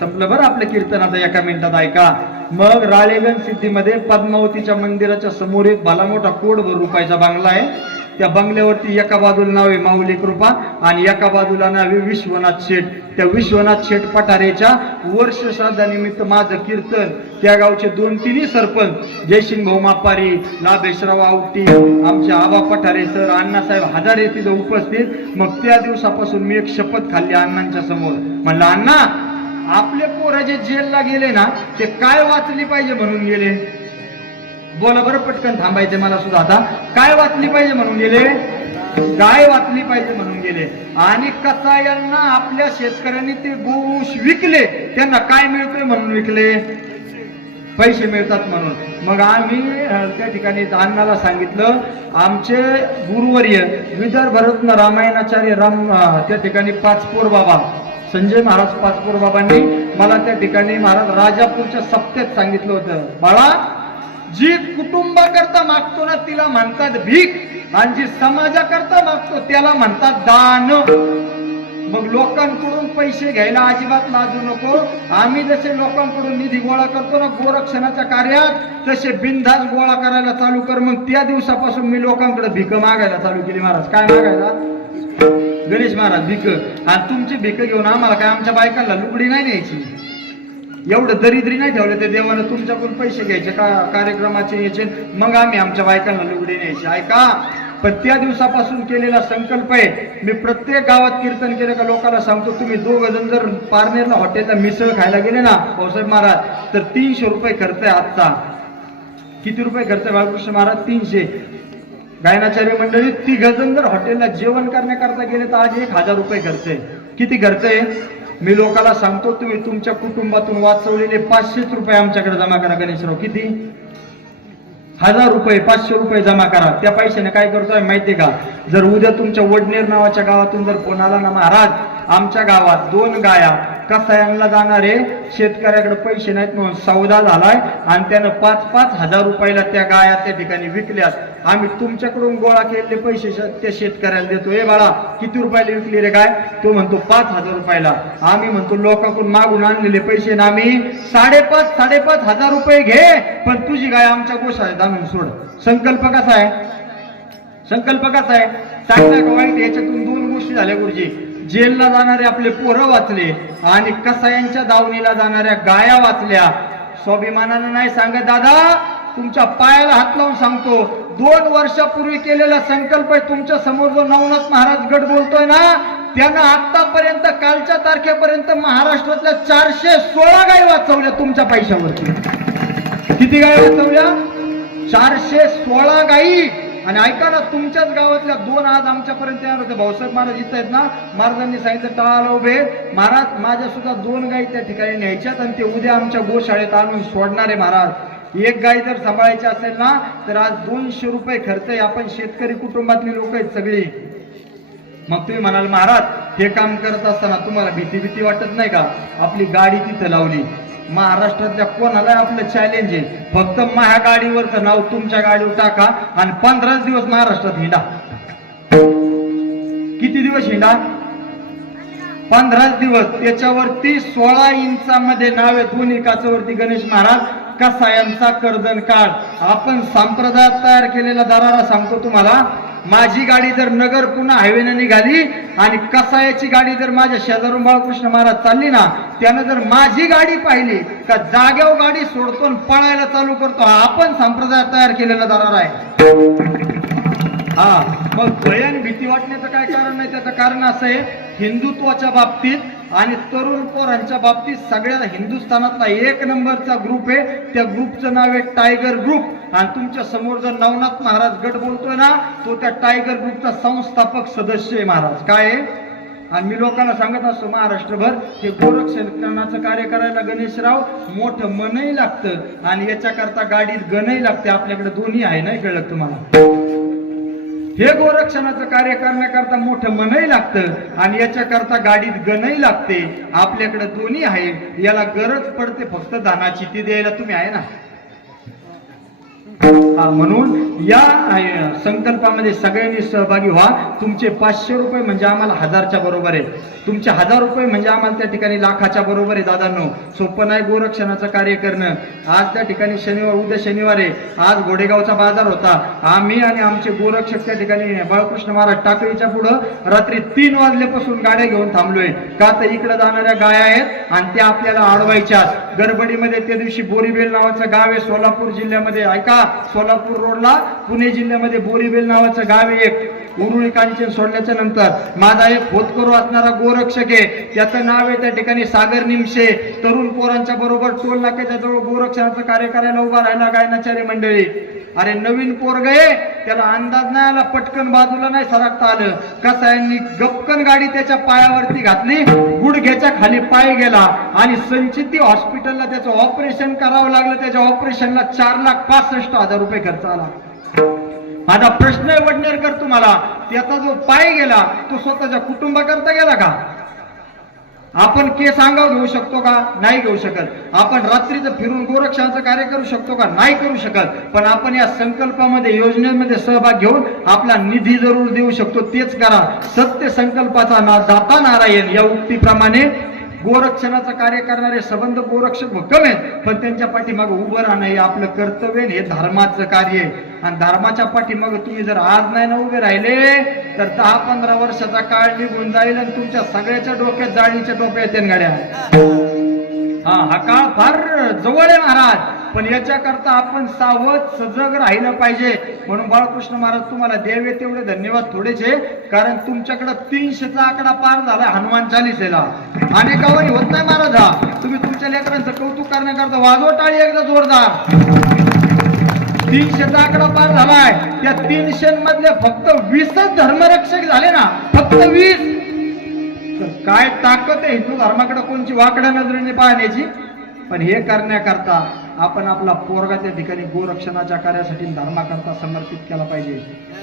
संपलं बरं आपलं कीर्तन. आता एका मिनिटात ऐका. मग राळेगण सिद्धीमध्ये पद्मावतीच्या मंदिराच्या समोर एक भला मोठा कोटभर रुपयाचा बंगला आहे. त्या बंगल्यावरती एका बाजूला नाव आहे माऊली कृपा आणि एका बाजूला नाव आहे विश्वनाथ शेठ. त्या विश्वनाथ शेठ पठारेच्या वर्ष श्राद्धानिमित्त माझं कीर्तन, त्या गावचे 2-3 सरपंच जयसिंग भाऊ मापारी, लाभेशराव आवटी, आमचे आबा पठारे सर, अण्णासाहेब हजारे तिथं उपस्थित. मग त्या दिवसापासून मी एक शपथ खाल्ली अण्णांच्या समोर. म्हणलं अण्णा, आपले पोरं जे जेलला गेले ना ते काय वाचली पाहिजे म्हणून गेले. बोला बरं पटकन, थांबायचे मला सुद्धा. आता काय वाचली पाहिजे म्हणून गेले, गाय वाचली पाहिजे म्हणून गेले. आणि कसायांना आपल्या शेतकऱ्यांनी ते गोवंश विकले, त्यांना काय मिळतोय म्हणून विकले, पैसे मिळतात म्हणून. मग आम्ही त्या ठिकाणी अण्णाला सांगितलं, आमचे गुरुवर्य विदर्भरत्न रामायणाचार्य त्या ठिकाणी पाचपोर बाबा संजय महाराज पाचपोर बाबांनी मला त्या ठिकाणी महाराज राजापूरच्या सप्त्यात सांगितलं होतं, बाळा जी कुटुंबाकरता मागतो ना तिला म्हणतात भीक, आणि जी समाजाकरता मागतो त्याला म्हणतात दान. मग लोकांकडून पैसे घ्यायला अजिबात लाजू नको. आम्ही जसे लोकांकडून निधी गोळा करतो ना गोरक्षणाच्या कार्यात, तसे बिनधास्त गोळा करायला चालू कर. मग त्या दिवसापासून मी लोकांकडे भीक मागायला चालू केली. महाराज काय मागायला, गणेश महाराज भीक. आणि तुमची भीक घेऊन आम्हाला काय आमच्या बायकांना लुगडी नाही न्यायची, एवढं दरिद्री नाही ठेवलं ते देवानं. तुमच्याकडून पैसे घ्यायचे का कार्यक्रमाचे याचे, मग आम्ही आमच्या बायकांना लुगडी न्यायची. ऐका, पण त्या दिवसापासून केलेला संकल्प आहे. मी प्रत्येक गावात कीर्तन केलं का लोकांना सांगतो, तुम्ही 2 जण जर पारनेरला हॉटेलला मिसळ खायला गेले ना भाऊसाहेब महाराज, तर 300 रुपये खर्च आहे आजचा. किती रुपये खर्च आहे बाळकृष्ण महाराज? 300. गायनाचार्य मंडळी 3 जण जर हॉटेलला जेवण करण्याकरता गेले तर आज 1000 रुपये खर्च आहे. किती खर्च आहे? मी लोकांना सांगतो, तुम्ही तुमच्या कुटुंबातून वाचवलेले 500 रुपये आमच्याकडे जमा करा. गणेशराव किती? 1000 रुपये, 500 रुपये जमा करा. त्या पैशाने काय करतोय माहितीये का? जर उद्या तुमच्या वडनेर नावाच्या गावातून जर फोन आला ना, महाराज आमच्या गावात 2 गाया कसायांना जाणारे शेतकऱ्याकडे पैसे नाहीत म्हणून सौदा झालाय आणि त्यानं 5-5 हजार रुपयाला त्या गाया त्या ठिकाणी विकल्यात. आम्ही तुमच्याकडून गोळा केलेले पैसे त्या शेतकऱ्याला देतो. ए बाळा किती रुपयाला विकली रे गाय? तो म्हणतो 5,000 रुपयाला. आम्ही म्हणतो लोकांकडून मागून आणलेले पैसे ना आम्ही 5.5 हजार रुपये घे, पण तुझी गाय आमच्या गोशाळेत आणून सोड. संकल्प कसा आहे? संकल्प कसा आहे? चांगला का वाईट? याच्यातून 2 गोष्टी झाल्या गुरुजी. जेलला जाणारे आपले पोरं वाचले आणि कसायांच्या दावणीला जाणाऱ्या गाया वाचल्या. स्वाभिमानानं नाही सांगत दादा, तुमच्या पायाला हात लावून सांगतो, 2 वर्षापूर्वी केलेला संकल्प आहे. तुमच्या समोर जो नवनाथ महाराज गट बोलतोय ना, त्यानं आतापर्यंत कालच्या तारखेपर्यंत महाराष्ट्रातल्या 416 गायी वाचवल्या तुमच्या पैशावरती. किती गायी वाचवल्या? 416 गायी. आणि ऐका ना, तुमच्याच गावातल्या 2 आज आमच्यापर्यंत येणार होते. भाऊसाहेब महाराज इथं आहेत ना, महाराजांनी सांगितलं टाळा उभे महाराज, माझ्या सुद्धा 2 गायी त्या ठिकाणी न्यायच्यात आणि ते उद्या आमच्या गोशाळेत आणून सोडणारे महाराज. एक गाय जर सांभाळायची असेल ना तर आज 200 रुपये खर्च आहे. आपण शेतकरी कुटुंबातली लोक आहेत सगळी. मग तुम्ही म्हणाल महाराज हे काम करत असताना तुम्हाला भीती वाटत नाही का? आपली गाडी तिथं लावली, महाराष्ट्रातल्या कोणाला आपलं चॅलेंज आहे, फक्त माझ्या गाडीवरचं नाव तुमच्या गाडीवर टाका आणि 15 दिवस महाराष्ट्रात हिंडा. किती दिवस हिंडा? 15 दिवस. त्याच्यावरती 16 इंचामध्ये नाव आहे दोन्ही काचवरती गणेश महाराज, कसायांचा कर्दन काळ. आपण संप्रदायात तयार केलेला दरारा सांगतो तुम्हाला. माझी गाडी जर नगर पुन्हा हायवेने निघाली आणि कसायाची गाडी जर माझ्या शेजारून बाळकृष्ण महाराज चालली ना, त्यानं जर माझी गाडी पाहिली का जाग्यावर गाडी सोडतो आणि पळायला चालू करतो. हा आपण संप्रदायात तयार केलेला दरारा आहे. हा, मग भयान भीती वाटण्याचं काय कारण नाही. त्याचं कारण असं आहे, हिंदुत्वाच्या बाबतीत आणि तरुण पोरांच्या बाबतीत सगळ्या हिंदुस्थानातला 1 नंबरचा ग्रुप आहे. त्या ग्रुपचं नाव आहे टायगर ग्रुप. आणि तुमच्या समोर जर नवनाथ महाराज गट बोलतोय ना, तो त्या टायगर ग्रुपचा संस्थापक सदस्य आहे महाराज. काय आहे? आणि मी लोकांना सांगत असतो महाराष्ट्रभर, हे गोरक्षणाचं कार्य करायला गणेशराव मोठं मनही लागतं आणि याच्याकरता गाडीत गणही लागते. आपल्याकडे दोन्ही आहे, नाही कळलं तुम्हाला? हे गोरक्षणाचं कार्य करण्याकरता मोठं मनही लागतं आणि याच्याकरता गाडीत गणही लागते. आपल्याकडे दोन्ही आहे. याला गरज पडते फक्त दानाची, ती द्यायला तुम्ही आहे ना. म्हणून या संकल्पामध्ये सगळ्यांनी सहभागी व्हा. तुमचे 500 रुपये म्हणजे आम्हाला 1000च्या बरोबर आहे. तुमचे 1000 रुपये म्हणजे आम्हाला त्या ठिकाणी लाखाच्या बरोबर आहे. दादांनो, सोपं नाही गोरक्षणाचं कार्य करणं. आज त्या ठिकाणी शनिवार, उद्या शनिवार आहे. आज घोडेगावचा बाजार होता. आम्ही आणि आमचे गोरक्षक त्या ठिकाणी बाळकृष्ण महाराज टाकळीच्या पुढं रात्री 3 वाजल्यापासून गाड्या घेऊन थांबलोय. का तर इकडे जाणाऱ्या गाया आहेत आणि त्या आपल्याला अडवायच्या. गडबडीमध्ये त्या दिवशी बोरीबेल नावाचं गाव आहे सोलापूर जिल्ह्यामध्ये. ऐका, सोलापूर रोडला पुणे जिल्ह्यामध्ये बोरीबेल नावाचं गाव आहे एक. उरुळी कांचन सोडल्याच्या नंतर माझा एक होतकरू असणारा गोरक्षक आहे, त्याचं नाव आहे त्या ठिकाणी सागर निमशे. तरुण पोरांच्या बरोबर टोल नाक्याच्या जवळ गोरक्षणाचं कार्य करायला उभा राहिला गायनाचारी मंडळी. अरे नवीन पोरग आहे, त्याला अंदाज नाही आला, पटकन बाजूला नाही सरकता आलं. कसायांनी गपकन गाडी त्याच्या पायावरती घातली, गुडघ्याच्या खाली पाय गेला आणि संचिती हॉस्पिटलला त्याचं ऑपरेशन करावं लागलं. त्याच्या ऑपरेशनला 4,65,000 रुपये खर्च आला. माझा प्रश्न आहे वडनेरकर तुम्हाला, त्याचा जो पाय गेला तो स्वतःच्या कुटुंबाकरता गेला का? आपण केस अंगावर घेऊ शकतो का? नाही घेऊ शकत. आपण रात्रीचं फिरून गोरक्षणाचं कार्य करू शकतो का? नाही करू शकत. पण आपण या संकल्पामध्ये, योजनेमध्ये सहभाग घेऊन आपला निधी जरूर देऊ शकतो. तेच करा. सत्य संकल्पाचा ना दाता नारायण या उक्तीप्रमाणे गोरक्षणाचं कार्य करणारे संबंध गोरक्षक भक्कम आहेत, पण त्यांच्या पाठीमागे उभं राहणं हे आपलं कर्तव्य, हे धर्माचं कार्य आहे. आणि धर्माच्या पाठीमागे तुम्ही जर आज नाही ना उभे राहिले तर 10-15 वर्षाचा काळ निघून जाईल आणि तुमच्या सगळ्याच्या डोक्यात जाळीच्या टोप्या येते गाड्या. हा काळ फार जवळ आहे महाराज, पण याच्याकरता आपण सावध सजग राहिलं पाहिजे. म्हणून बाळकृष्ण महाराज तुम्हाला द्यावे तेवढे धन्यवाद थोडेचे, कारण तुमच्याकडे 300चा आकडा पार झाला हनुमान चालीसेला. अनेकावरी होत नाही महाराज. हा तुम्ही तुमच्या लेकरांचं कौतुक करण्याकरता वाजवा टाळी एकदा जोरदार. 300चा आकडा पार झालाय. त्या 300 मधले फक्त 20च धर्मरक्षक झाले ना, फक्त 20. काय ताकद आहे हिंदू धर्माकडे कोणची वाकड्या नजरेने पाहण्याची. पण हे करण्याकरता आपण आपला पोरगा त्या ठिकाणी गोरक्षणाच्या कार्यासाठी धर्माकरता समर्पित केला पाहिजे.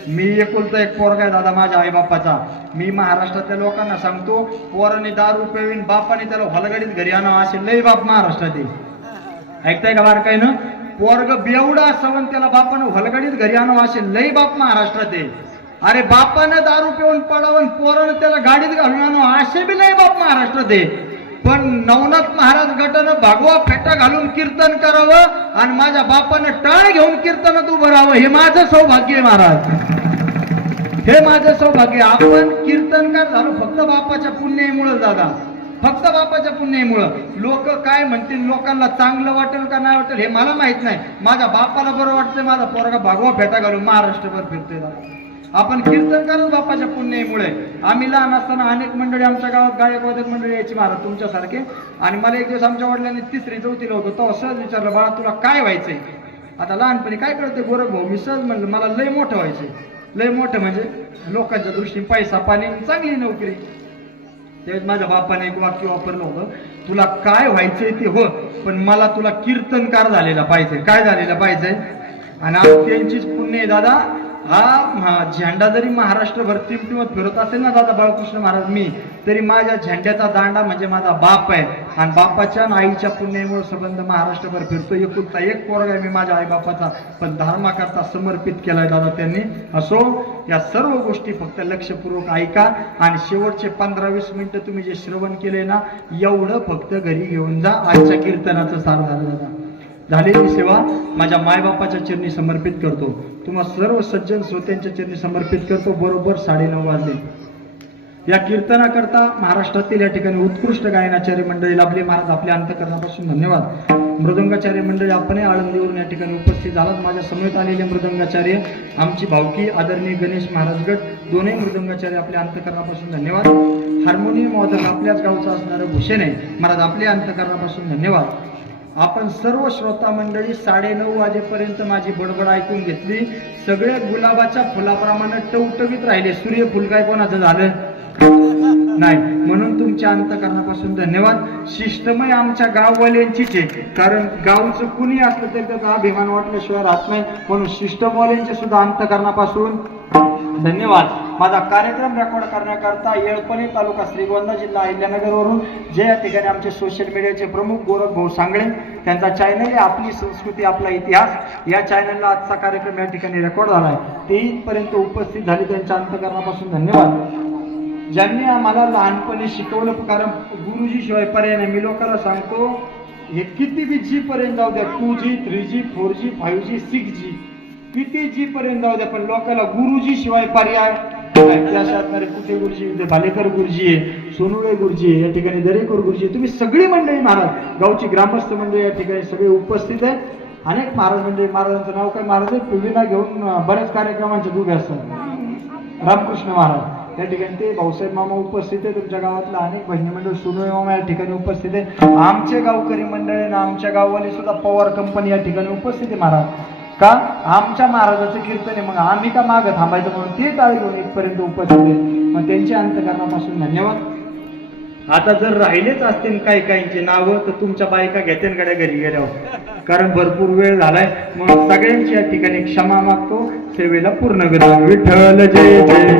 मी एकुलता एक पोरगा आहे दादा माझ्या आईबापाचा. मी महाराष्ट्रातल्या लोकांना सांगतो, पोराने दारू पिवीन बापाने त्याला हलगडीत घरी आणावं असे लई बाप महाराष्ट्रात आहे. ऐकताय का बारकाईनं? पोरग बेवडा असावं त्याला बापानं हलगडीत घरी आणावं असे लई बाप महाराष्ट्रात आहे. अरे बापानं दारू पिऊन पडावं पोरानं त्याला गाडीत घालून आणावं असे बी लई बाप महाराष्ट्रात आहे. पण नवनाथ महाराज गटानं भागवा फेटा घालून कीर्तन करावं आणि माझ्या बापानं टाळ घेऊन कीर्तनात उभं राहावं, हे माझं सौभाग्य आहे महाराज. हे माझं सौभाग्य. आपण कीर्तनकार झालो फक्त बापाच्या पुण्यामुळे दादा, फक्त बापाच्या पुण्यामुळं. लोक काय म्हणतील, लोकांना चांगलं वाटेल का नाही वाटेल हे मला माहित नाही. माझ्या बापाला बरं वाटतंय माझा पोरगा भागवा फेटा घालून महाराष्ट्रभर फिरतोय दादा. आपण कीर्तनकारच बापाच्या पुण्यामुळे. आम्ही लहान असताना अनेक मंडळी आमच्या गावात गायक वादक मंडळी यायची महाराज तुमच्यासारखे. आणि मला एक दिवस आमच्या वडिलांनी 3री 4थीला होतो तेव्हा सहज विचारलं, बाळा तुला काय व्हायचंय? आता लहानपणी काय कळते गोरख भाऊ, मी सहज म्हणलं मला लय मोठं व्हायचंय. लय मोठं म्हणजे लोकांच्या दृष्टीने पैसा पाणी चांगली नोकरी. त्यावेळेस माझ्या बापाने एक वाक्य वापरलं होतं, तुला काय व्हायचंय ते हो, पण मला तुला कीर्तनकार झालेला पाहिजे. काय झालेला पाहिजे? आणि आज त्यांचीच पुण्य आहे दादा. हा झेंडा जरी महाराष्ट्रभर टिमटिमत फिरत असेल ना दादा बाळकृष्ण महाराज मी, तरी माझ्या झेंड्याचा दांडा म्हणजे माझा बाप आहे. आणि बापाच्या आणि आईच्या पुण्यामुळे संबंध महाराष्ट्रभर फिरतो. एकुलता एक पोरगा आहे मी माझ्या आई बापाचा, पण धर्माकरता समर्पित केलाय दादा त्यांनी. असो, या सर्व गोष्टी फक्त लक्षपूर्वक ऐका आणि शेवटचे 15-20 मिनिटं तुम्ही जे श्रवण केले ना, एवढं फक्त घरी घेऊन जा. आजच्या कीर्तनाचं सार झालं दादा. झालेली सेवा माझ्या मायबापाच्या चरणी समर्पित करतो. तुम्हा सर्व सज्जन श्रोत्यांच्या चरणी समर्पित करतो. बरोबर 9:30 वाजले. या कीर्तनाकरता महाराष्ट्रातील या ठिकाणी उत्कृष्ट गायनाचार्य मंडळी लाभले महाराज, आपल्या अंतकरणापासून धन्यवाद. मृदंगाचार्य मंडळी आपण आळंदीवरून या ठिकाणी उपस्थित झालात. माझ्या समेत आलेले मृदंगाचार्य आमची भावकी आदरणीय गणेश महाराज गट, दोन्ही मृदंगाचार्य आपल्या अंतकरणापासून धन्यवाद. हार्मोनियम वादक आपल्याच गावचा असणारं भूषण आहे महाराज, आपल्या अंतकरणापासून धन्यवाद. आपण सर्व श्रोता मंडळी 9:30 वाजेपर्यंत माझी बडबड ऐकून घेतली. सगळे गुलाबाच्या फुलाप्रमाणे टवटवीत राहिले. सूर्यफुल काय कोणाचं झालं नाही, म्हणून तुमच्या अंतकरणापासून धन्यवाद. शिष्टमय आमच्या गाववाल्यांचीच आहे, कारण गावचं कुणी असलं तरी त्याचा अभिमान वाटल्याशिवाय राहत नाही. म्हणून शिष्टमवाल्यांचे सुद्धा अंतकरणापासून धन्यवाद. माझा कार्यक्रम रेकॉर्ड करण्याकरता येळपणे तालुका श्रीगोंदा जिल्हा अहिल्यानगरवरून जे या ठिकाणी आमचे सोशल मीडियाचे प्रमुख गोरख भाऊ सांगळे, त्यांचा चॅनल आहे आपली संस्कृती आपला इतिहास. या चॅनलला आजचा कार्यक्रम या ठिकाणी रेकॉर्ड झाला आहे. ते इथपर्यंत उपस्थित झाले त्यांच्या अंतकरणापासून धन्यवाद. ज्यांनी आम्हाला लहानपणी शिकवलं, कारण गुरुजी शिवाय पर्याय नाही. मी लोकांना सांगतो, हे किती बी जी पर्यंत जाऊ द्या, 2G 3G 4G 5G 6G किती जी पर्यंत जाऊ द्या, पण लोकांना गुरुजी शिवाय पर्याय नाही. कुठे गुरुजी, भालेकर गुरुजी आहे, सोनुळे गुरुजी आहे, या ठिकाणी दरेकर गुरुजी, तुम्ही सगळी मंडळी महाराज, गावची ग्रामस्थ मंडळी या ठिकाणी सगळे उपस्थित आहेत. अनेक महाराज मंडळी, महाराजांचं नाव काय महाराज पिढीला घेऊन बऱ्याच कार्यक्रमांचे दुबे असतात. रामकृष्ण महाराज त्या ठिकाणी, ते भाऊसाहेब मामा उपस्थित आहे. तुमच्या गावातला अनेक भजनी मंडळ, सोनुळे मामा या ठिकाणी उपस्थित आहे. आमचे गावकरी मंडळी ना आमच्या गाववाली सुद्धा पवार कंपनी या ठिकाणी उपस्थित आहे महाराज. का आमच्या महाराजाचं कीर्तन आहे, मग आम्ही का मागं थांबायचं, म्हणून ते टाळी घेऊन इथपर्यंत उपस्थित आहे. मग त्यांच्या अंतकरणापासून धन्यवाद. आता जर राहिलेच असतील काही काहींची नावं, तर तुमच्या बायका घेते गड्या घरी गेल्यावर, कारण भरपूर वेळ झालाय. म्हणून सगळ्यांची या ठिकाणी क्षमा मागतो. सेवेला पूर्ण विराम. विठ्ठल जय जय.